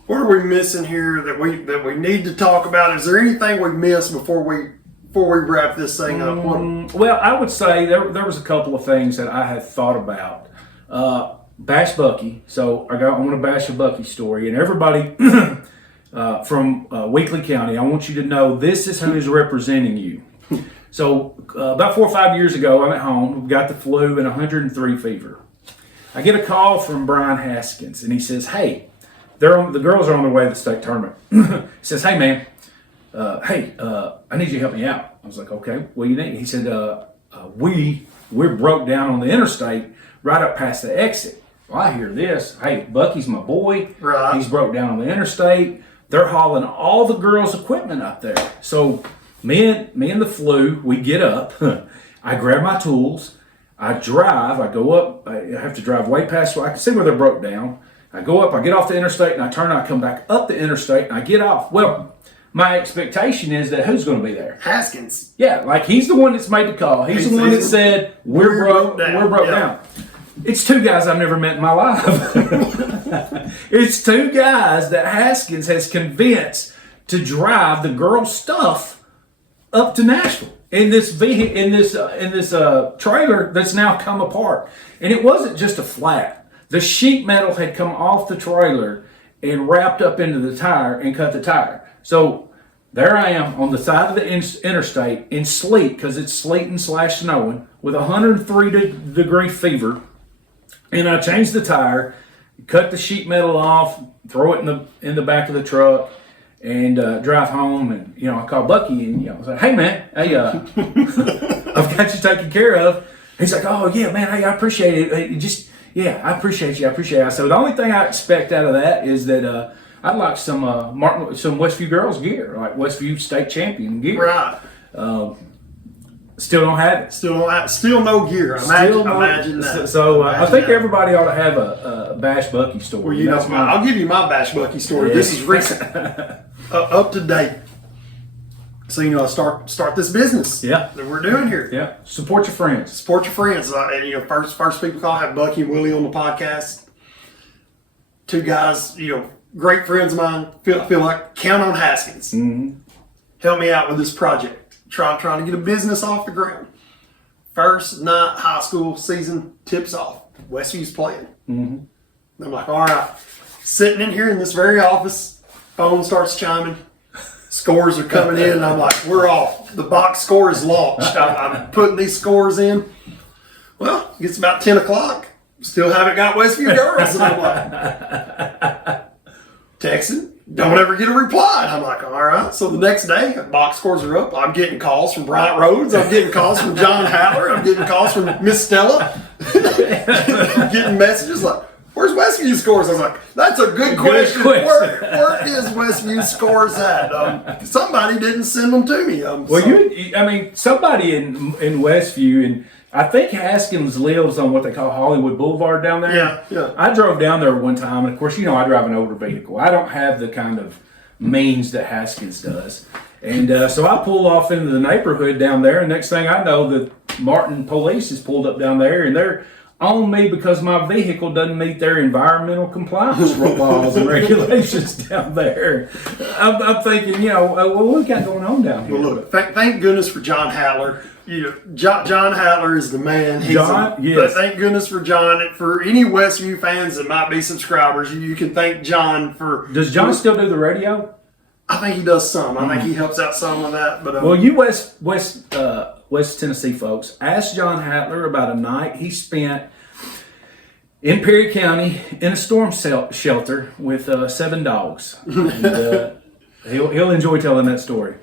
What are we missing here that we need to talk about? Is there anything we missed before we wrap this thing up? Well, I would say there was a couple of things that I had thought about. Bash Bucky. So I want to bash a Bucky story, and everybody from Weakley County, I want you to know this is who is representing you. So about 4 or 5 years ago, I'm at home, got the flu and 103 fever. I get a call from Brian Haskins, and he says, "Hey, the girls are on their way to the state tournament." He says, "Hey, man, I need you to help me out." I was like, "Okay, what do you need?" He said, we're broke down on the interstate right up past the exit." Well, I hear this. Hey, Bucky's my boy. Right. He's broke down on the interstate. They're hauling all the girls' equipment up there. So me and the flu, we get up. I grab my tools. I drive. I go up. I have to drive way past so I can see where they're broke down. I go up. I get off the interstate, and I turn. I come back up the interstate, and I get off. Well, my expectation is that who's going to be there? Haskins. Yeah, like he's the one that's made the call. He's the one that said we're broke down. It's two guys I've never met in my life. It's two guys that Haskins has convinced to drive the girls' stuff up to Nashville in this trailer that's now come apart. And it wasn't just a flat. The sheet metal had come off the trailer and wrapped up into the tire and cut the tire. So there I am on the side of the interstate in sleet, because it's sleeting / snowing, with 103-degree fever. And I changed the tire, cut the sheet metal off, throw it in the back of the truck, and drive home. And I called Bucky, and I was like, "Hey, man, I've got you taken care of." He's like, "Oh yeah, man, hey, I appreciate it. I appreciate you. I appreciate it." So the only thing I expect out of that is that I'd like some Westview girls gear, like Westview state champion gear. Right. Still don't have it. Still no gear. Imagine that. So I think everybody ought to have a Bash Bucky story. Well, I'll give you my Bash Bucky story. Yeah. This is recent, up to date. So start this business. Yeah. That we're doing here. Yeah. Support your friends. Support your friends. First people call, have Bucky and Willie on the podcast. Two guys, great friends of mine. Feel like count on Haskins. Mm-hmm. Help me out with this project. Trying to get a business off the ground. First night high school season tips off. Westview's playing. Mm-hmm. I'm like, all right. Sitting in here in this very office, phone starts chiming. Scores are coming in, and I'm like, we're off. The box score is launched. I'm putting these scores in. Well, it gets about 10 o'clock. Still haven't got Westview girls. And I'm like, texting. Don't ever get a reply. And I'm like, all right. So the next day, box scores are up. I'm getting calls from Bryant Rhodes. I'm getting calls from John Hattler. I'm getting calls from Miss Stella. I'm getting messages like, "Where's Westview scores?" I was like, "That's a good question. Where is Westview scores at?" Somebody didn't send them to me. Somebody in Westview, and I think Haskins lives on what they call Hollywood Boulevard down there. Yeah. I drove down there one time, and of course, I drive an older vehicle. I don't have the kind of means that Haskins does. And so I pull off into the neighborhood down there, and next thing I know, the Martin police is pulled up down there, and they're on me because my vehicle doesn't meet their environmental compliance laws and regulations down there. I'm thinking, what we got going on down here? Well, look, thank goodness for John Hattler. John Hattler is the man. Yes. Thank goodness for John. For any Westview fans that might be subscribers, you can thank John for. Does John still do the radio? I think he does some. I think he helps out some of that. But well, you West Tennessee folks, ask John Hattler about a night he spent in Perry County in a storm shelter with 7 dogs. And, he'll enjoy telling that story.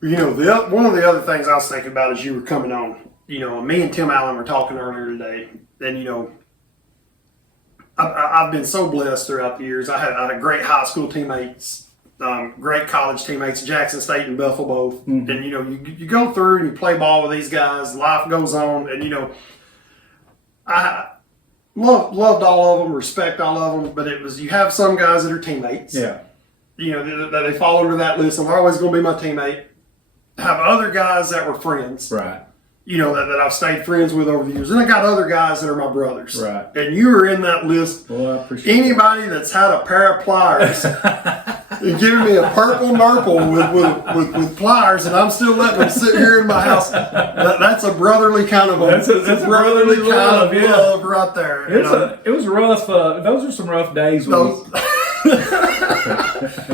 One of the other things I was thinking about as you were coming on, me and Tim Allen were talking earlier today, and I've been so blessed throughout the years. I had great high school teammates, great college teammates, Jackson State and Bethel both. Mm-hmm. And you go through and you play ball with these guys. Life goes on, and I loved all of them, respect all of them. But you have some guys that are teammates. Yeah. That they fall under that list. And they're always going to be my teammate. have other guys that were friends, Right. you know, that I've stayed friends with over the years. And I got other guys that are my brothers. Right. And you are in that list. Well, I appreciate Anybody that's had a pair of pliers and giving me a purple nurple with pliers, and I'm still letting them sit here in my house. That's a brotherly kind of That's a brotherly kind love, of yeah. love right there. It was rough. Those are some rough days.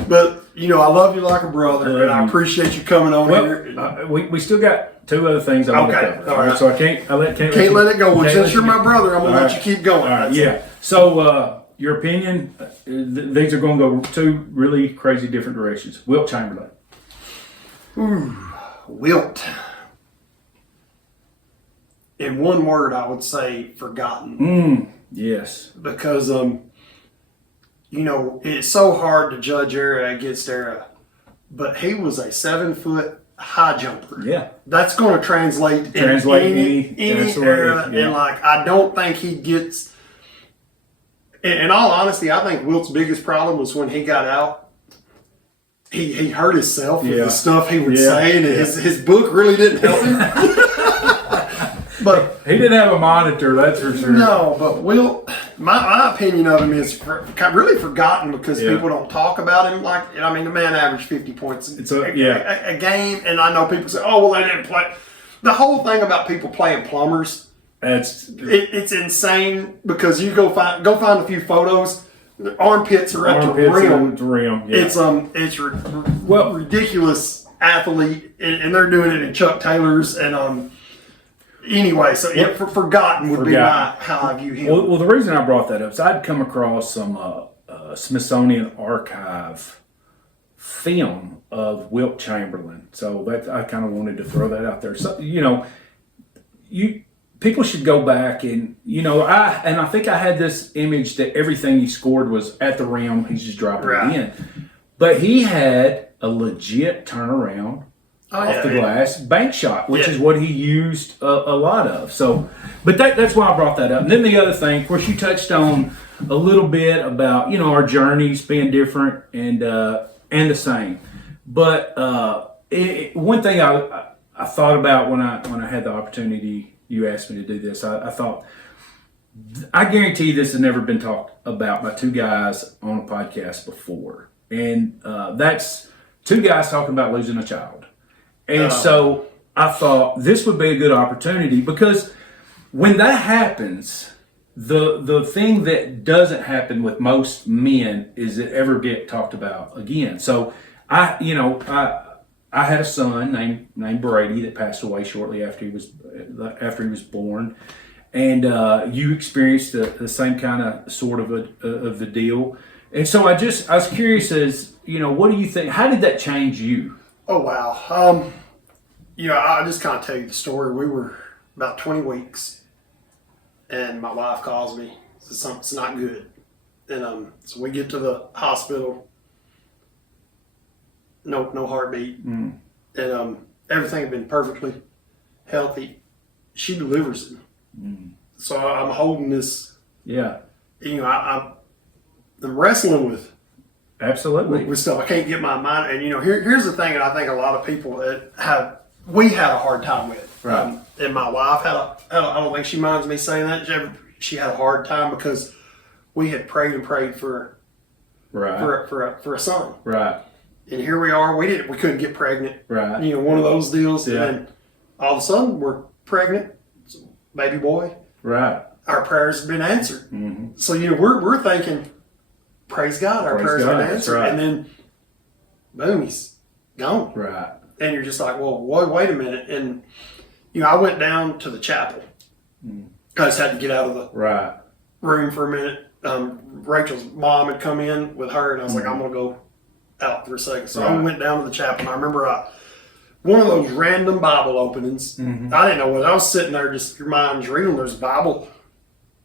But you know, I love you like a brother, and I appreciate you coming on here. Well, we still got two other things I want to Okay, cover. all right. So I can't Can't let it go. Well, can't since let you're you my go. brother, I'm gonna All let right. you keep going. All right, That's yeah. it. So your opinion? These are going to go two really crazy different directions. Wilt Chamberlain. Wilt. In one word, I would say forgotten. Yes. Because you know, it's so hard to judge era against era, but he was a 7-foot high jumper. Yeah. That's going to translate in any absolutely, era. yeah. And like, I don't think he gets. In all honesty, I think Wilt's biggest problem was when he got out. He hurt himself with Yeah. the stuff he would Yeah. say, and his book really didn't help him. But He didn't have a monitor, that's for sure. no, but Wilt, my opinion of him is really forgotten because Yeah. people don't talk about him. Like, I mean, the man averaged 50 points a game, and I know people say, "Oh, well, they didn't play." The whole thing about people playing plumbers, That's it's insane because you go find a few photos. The armpits are up to the rim. Yeah. It's ridiculous athlete, and they're doing it in Chuck Taylor's and Anyway, so yeah, forgotten would be how I view him. Well, the reason I brought that up is I'd come across some Smithsonian Archive film of Wilt Chamberlain, so that I kind of wanted to throw that out there. So people should go back and I think I had this image that everything he scored was at the rim. He's just dropping it in, but he had a legit turnaround. Off the glass bank shot, which is what he used a lot of. So, but that's why I brought that up. And then the other thing, of course, you touched on a little bit about our journeys being different and the same. But one thing I thought about when I had the opportunity, you asked me to do this. I thought, I guarantee this has never been talked about by two guys on a podcast before, and that's two guys talking about losing a child. And so I thought this would be a good opportunity because when that happens, the thing that doesn't happen with most men is it ever get talked about again. So I had a son named Brady that passed away shortly after he was born, and you experienced the same kind of sort of the deal. And so I was curious as what do you think? How did that change you? Oh, wow. I just kind of tell you the story. We were about 20 weeks, and my wife calls me. Says something's not good. And so we get to the hospital. No heartbeat. And everything had been perfectly healthy. She delivers him. So I'm holding this. Yeah. I'm wrestling with. Absolutely. With stuff I can't get my mind, and here's the thing that I think a lot of people that we had a hard time with. Right. And my wife I don't think she minds me saying that. She had a hard time because we had prayed and prayed for a son. Right. And here we are. We couldn't get pregnant. Right. One of those deals. Yeah. And then all of a sudden we're pregnant, baby boy. Right. Our prayers have been answered. Mm-hmm. So we're thinking, praise God, our prayers have been answered. Right. And then, boom, he's gone. Right. And you're just like, well, wait a minute. And, I went down to the chapel. I just had to get out of the room for a minute. Rachel's mom had come in with her, and I was like, I'm going to go out for a second. So I went down to the chapel, and I remember one of those random Bible openings. I didn't know what. I was sitting there, just your mind's reading. There's a Bible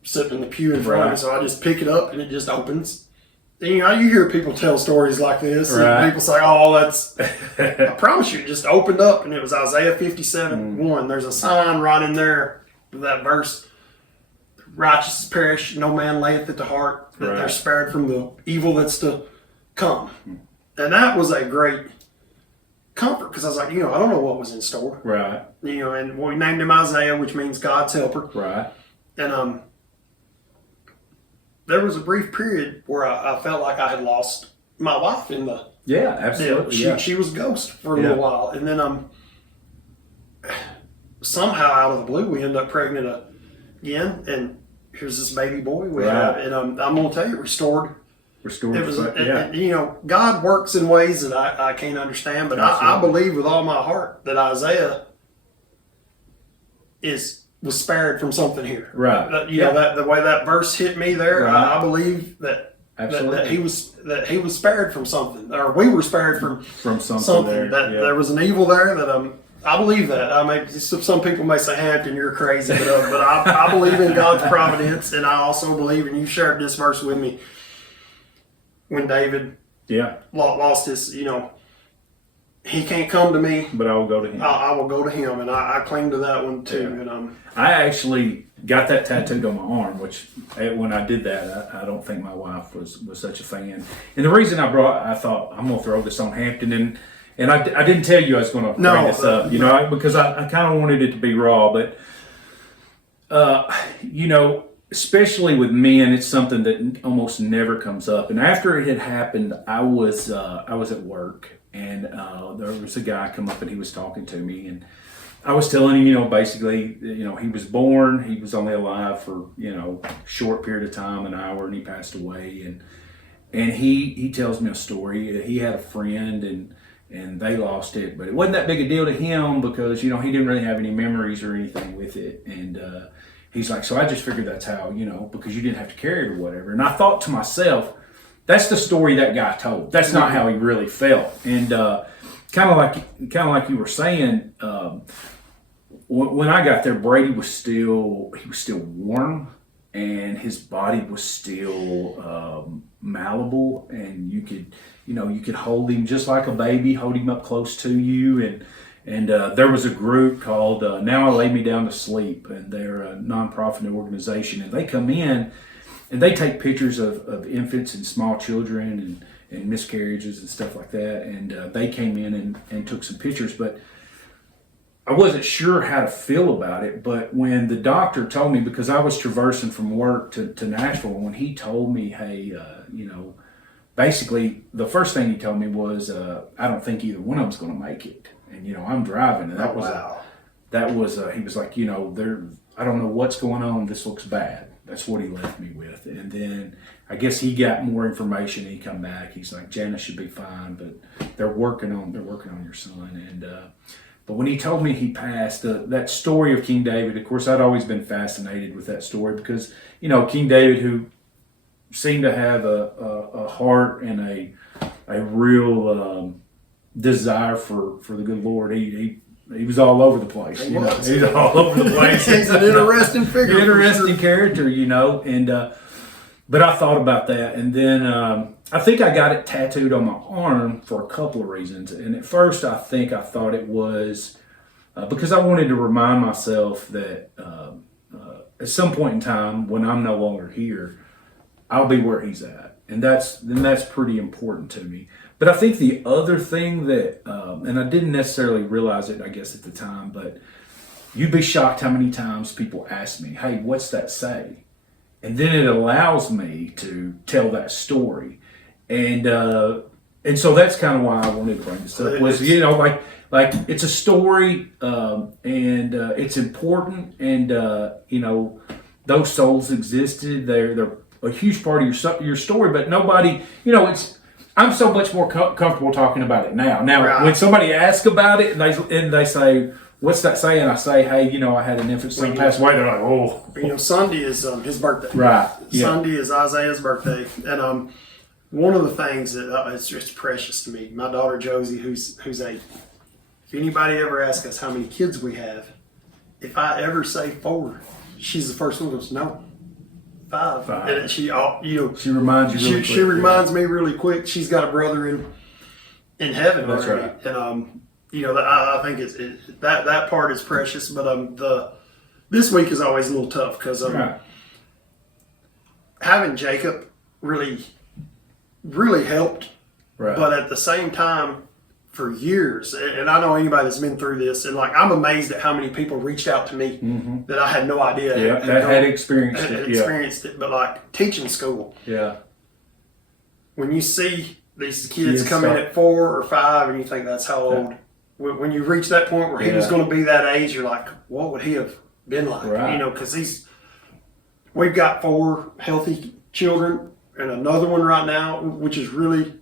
sitting in the pew in front of me, so I just pick it up, and it just opens. And, you hear people tell stories like this, and people say, "Oh, that's." I promise you, it just opened up, and it was Isaiah 57:1. There's a sign right in there, that verse: "Righteous perish, no man layeth it to heart; that they're spared from the evil that's to come." And that was a great comfort because I was like, I don't know what was in store. Right. And we named him Isaiah, which means God's helper. Right. And there was a brief period where I felt like I had lost my wife in the Yeah, absolutely. She was a ghost for a little while, and then somehow out of the blue we end up pregnant again, and here's this baby boy we have, and I'm gonna tell you, restored. It was, God works in ways that I can't understand, but I believe with all my heart that Isaiah was spared from something here. Right. That the way that verse hit me there, Right. I believe that. Absolutely. That he was spared from something, or we were spared from something there. There was an evil there that I believe that. Some people may say, Hampton, you're crazy, but I believe in God's providence, and I also believe, and you shared this verse with me, when David lost his, he can't come to me, but I will go to him. I will go to him, and I cling to that one too. Yeah. And I actually got that tattooed on my arm, which when I did that, I don't think my wife was such a fan. And the reason I thought I'm going to throw this on Hampton, and I didn't tell you I was going to bring this up, because I kind of wanted it to be raw, but especially with men, it's something that almost never comes up. And after it had happened, I was at work, and there was a guy come up and he was talking to me, and I was telling him, basically, he was born, he was only alive for, short period of time, an hour, and he passed away. And he tells me a story. He had a friend and they lost it, but it wasn't that big a deal to him because, he didn't really have any memories or anything with it. And he's like, so I just figured that's how, because you didn't have to carry it or whatever. And I thought to myself, that's the story that guy told. That's not how he really felt. And kind of like you were saying, when I got there, Brady was still warm, and his body was still malleable, and you could hold him just like a baby, hold him up close to you. And there was a group called Now I Lay Me Down to Sleep, and they're a nonprofit organization, and they come in and they take pictures of infants and small children and miscarriages and stuff like that. And they came in and took some pictures, but I wasn't sure how to feel about it. But when the doctor told me, because I was traversing from work to Nashville, when he told me, hey, basically the first thing he told me was, I don't think either one of them's going to make it. And, I'm driving, and he was like, I don't know what's going on. This looks bad. That's what he left me with. And then I guess he got more information. He come back. He's like, Janice should be fine, but they're working on your son. And, but when he told me he passed, that story of King David, of course, I'd always been fascinated with that story because, King David, who seemed to have a heart and a real desire for the good Lord. He was all over the place. He's all over the place. He's an interesting figure. Interesting character, and but I thought about that, and then I think I got it tattooed on my arm for a couple of reasons. And at first, I thought it was because I wanted to remind myself that at some point in time, when I'm no longer here, I'll be where he's at, and that's pretty important to me. But I think the other thing that, and I didn't necessarily realize it, I guess, at the time, but you'd be shocked how many times people ask me, hey, what's that say? And then it allows me to tell that story. And so that's kind of why I wanted to bring this up, was, like it's a story, and it's important, and, those souls existed. They're a huge part of your story, but nobody, I'm so much more comfortable talking about it now. Now, when somebody asks about it and they say, what's that say? And I say, hey, I had an infant son pass away. They're like, oh. Sunday is his birthday. Right. Yeah. Sunday is Isaiah's birthday. And one of the things that it's just precious to me, my daughter Josie, who's 8, if anybody ever asks us how many kids we have, if I ever say 4, she's the first one who goes, no. 5. And she reminds you really quick. She reminds me really quick. She's got a brother in heaven. That's already. Right. And I think that part is precious. But this week is always a little tough because having Jacob really helped. Right. But at the same time, for years, and I know anybody that's been through this, and like I'm amazed at how many people reached out to me that I had no idea had experienced it. But like teaching school, when you see these kids come in at 4 or 5, and you think that's how old. When you reach that point where he was going to be that age, you're like, what would he have been like? Right. You know, because we've got 4 healthy children and another one right now, which is really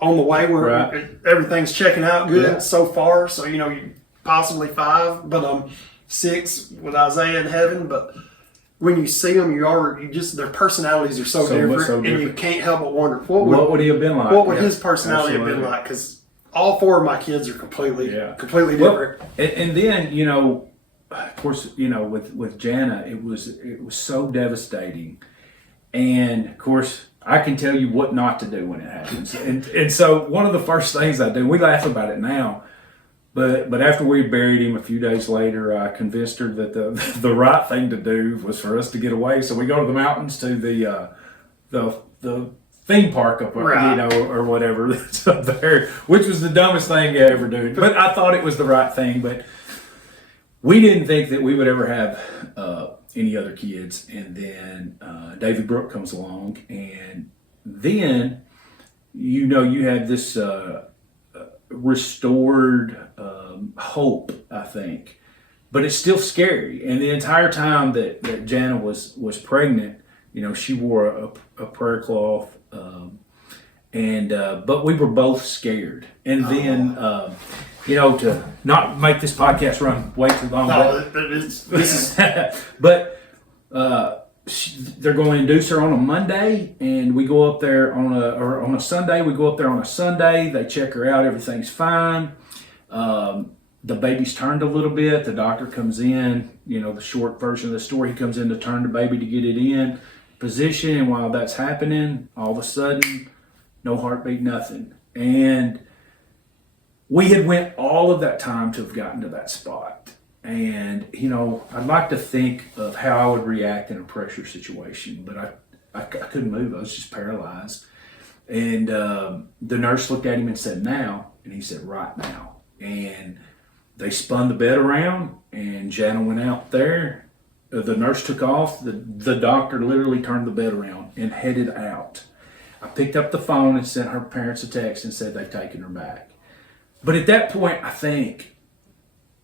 on the way where everything's checking out good so far. So, you know, possibly 5, but 6 with Isaiah in heaven. But when you see them, their personalities are so different, and you can't help but wonder what would he have been like? What would his personality have been like? Because all 4 of my kids are completely different. Well, and then, you know, of course, you know, with Jana, it was so devastating. And of course, I can tell you what not to do when it happens. And so one of the first things I do, we laugh about it now, but after we buried him a few days later, I convinced her that the right thing to do was for us to get away. So we go to the mountains to the theme park up there, you know, or whatever that's up there, which was the dumbest thing you ever do. But I thought it was the right thing. But we didn't think that we would ever have any other kids. And then Davy Brooke comes along, and then, you know, you have this restored hope, I think. But it's still scary. And the entire time that Jana was pregnant, you know, she wore a prayer cloth, but we were both scared. And then, you know, to not make this podcast run way too long, but they're going to induce her on a Monday, and we go up there on a Sunday. We go up there on a Sunday. They check her out. Everything's fine. The baby's turned a little bit. The doctor comes in, you know, the short version of the story. He comes in to turn the baby to get it in position, and while that's happening, all of a sudden, no heartbeat, nothing. And we had went all of that time to have gotten to that spot. And, you know, I'd like to think of how I would react in a pressure situation, but I couldn't move. I was just paralyzed. And the nurse looked at him and said, "Now," and he said, "Right now." And they spun the bed around, and Jana went out there. The nurse took off. The doctor literally turned the bed around and headed out. I picked up the phone and sent her parents a text and said they've taken her back. But at that point, I think,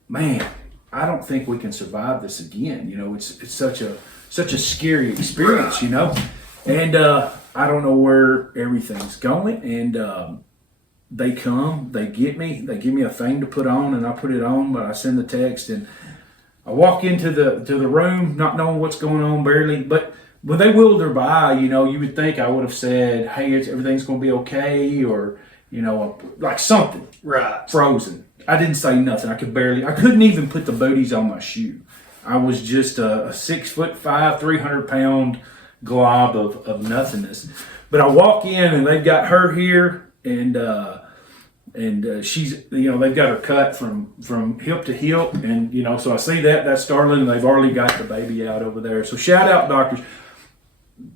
man, I don't think we can survive this again. You know, it's such a scary experience, you know. And I don't know where everything's going. And they come, they get me, they give me a thing to put on, and I put it on. But I send the text, and I walk into the room, not knowing what's going on, barely. But when they wheeled her by, you know, you would think I would have said, "Hey, everything's going to be okay," or, you know, like something. Right. Frozen. I didn't say nothing. I couldn't even put the booties on my shoe. I was just a 6'5", 300-pound glob of nothingness. But I walk in, and they've got her here, and she's, you know, they've got her cut from hip to hip, and, you know, so I see that's Starlin, and they've already got the baby out over there. So shout out, doctors.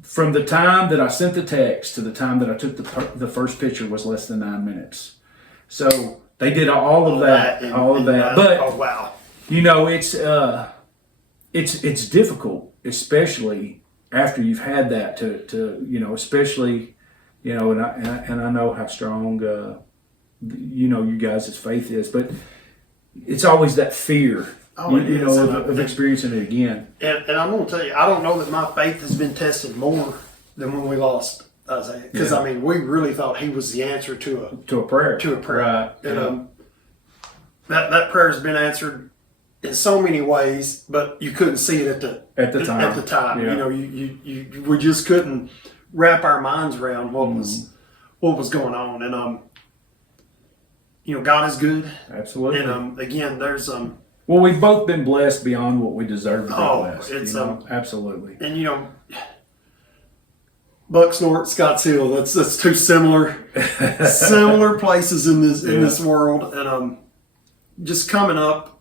From the time that I sent the text to the time that I took the first picture was less than 9 minutes. So they did all of that. But oh wow, you know, it's difficult, especially after you've had that to you know, especially, you know, and I know how strong you know, you guys' faith is, but it's always that fear. You know, of experiencing it again. And I'm going to tell you, I don't know that my faith has been tested more than when we lost Isaiah. Because, I mean, we really thought he was the answer to a prayer. Right. And that prayer has been answered in so many ways, but you couldn't see it at the time. Yeah. You know, we just couldn't wrap our minds around what was going on. And, you know, God is good. Absolutely. And, again, there's... Well, we've both been blessed beyond what we deserve to be blessed. It's you know? Absolutely. And you know, Bucksnort, Scotts Hill. That's two similar places in this world. And just coming up,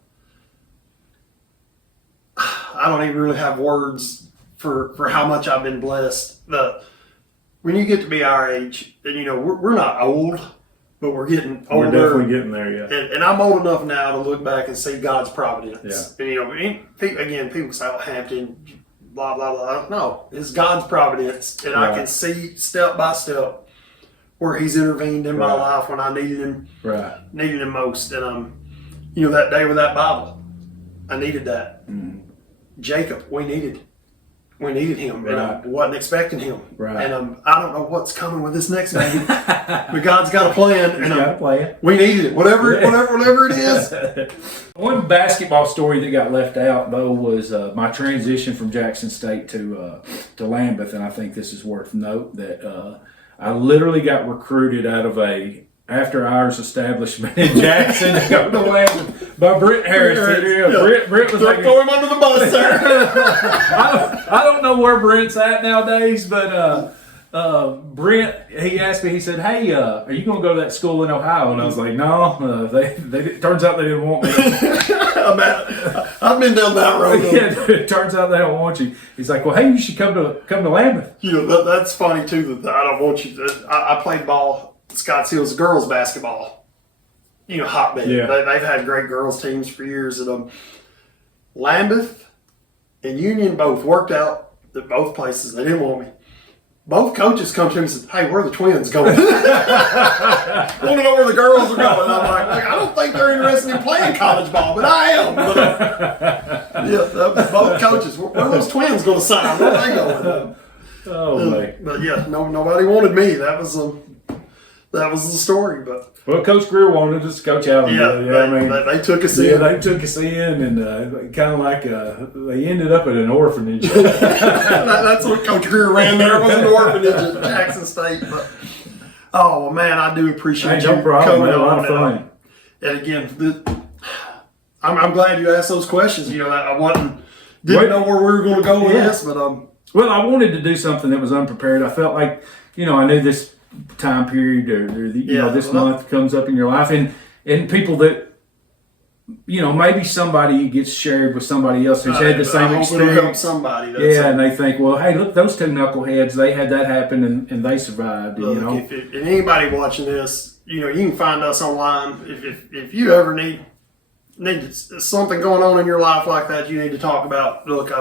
I don't even really have words for how much I've been blessed. When you get to be our age, and you know, we're not old, but we're getting older. We're definitely getting there, yeah. And I'm old enough now to look back and see God's providence. Yeah. And, you know, again, people say, "Oh, Hampton, blah blah blah." No, it's God's providence, and I can see step by step where He's intervened in my life when I needed Him, needed Him most. And you know, that day with that Bible, I needed that. Jacob, we needed him, and I wasn't expecting him. And I don't know what's coming with this next baby, but God's got a plan, and we needed it. Whatever it is. One basketball story that got left out, though, was my transition from Jackson State to Lambeth, and I think this is worth note that I literally got recruited out of a after-hours establishment in Jackson to go to Lambeth by Brent Harris. Brent was like, throw him under the bus, sir. I don't know where Brent's at nowadays, but Brent, he asked me, he said, "Hey, are you going to go to that school in Ohio?" And I was like, "No, they turns out they didn't want me." I've been down that road. Yeah, it turns out they don't want you. He's like, "Well, hey, you should come to Lambeth." You know, that's funny too. That I don't want you to. I played ball. Scotts Hills girls basketball, you know, hotbed. Yeah. They've had great girls teams for years. And Lambeth and Union both worked out at both places. They didn't want me. Both coaches come to me and said, "Hey, where are the twins going?" Want to know where the girls are going. And I'm like, I don't think they're interested in playing college ball, but I am. But, both coaches. Where are those twins going to sign? Where are they going? But yeah, nobody wanted me. That was the story, but well, Coach Greer wanted us to coach out. They took us in. Yeah, they took us in, and kind of like they ended up at an orphanage. That's what Coach Greer ran there. It was an orphanage at Jackson State. But oh man, I do appreciate you coming on. A lot of fun. And again, I'm glad you asked those questions. You know, I didn't know where we were going to go with this, but well, I wanted to do something that was unprepared. I felt like, you know, I knew this time period or this month comes up in your life, and people that, you know, maybe somebody gets shared with somebody else who's had the same experience. Somebody, and they think, well, hey, look, those two knuckleheads, they had that happen and they survived. Look, you know, if anybody watching this, you know, you can find us online. If you ever need something going on in your life like that, you need to talk about. Look,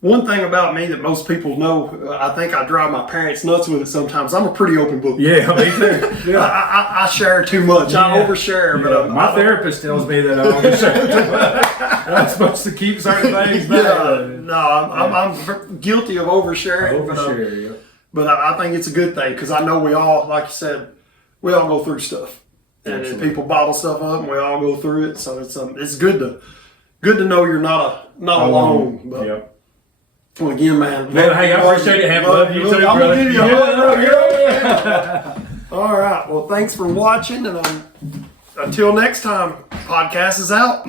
one thing about me that most people know, I think I drive my parents nuts with it sometimes. I'm a pretty open book. Yeah, me too. Yeah. I share too much. I overshare. Yeah. But my therapist tells me that I overshare too much. I'm supposed to keep certain things back. I'm guilty of oversharing. But I think it's a good thing because I know we all, like you said, we all go through stuff. And people bottle stuff up and we all go through it. So it's good to know you're not alone. But, well, again, man. Hey, I appreciate it. Love you too, I'm brother. Gonna give you a hug. All right. Well, thanks for watching, and until next time, podcast is out.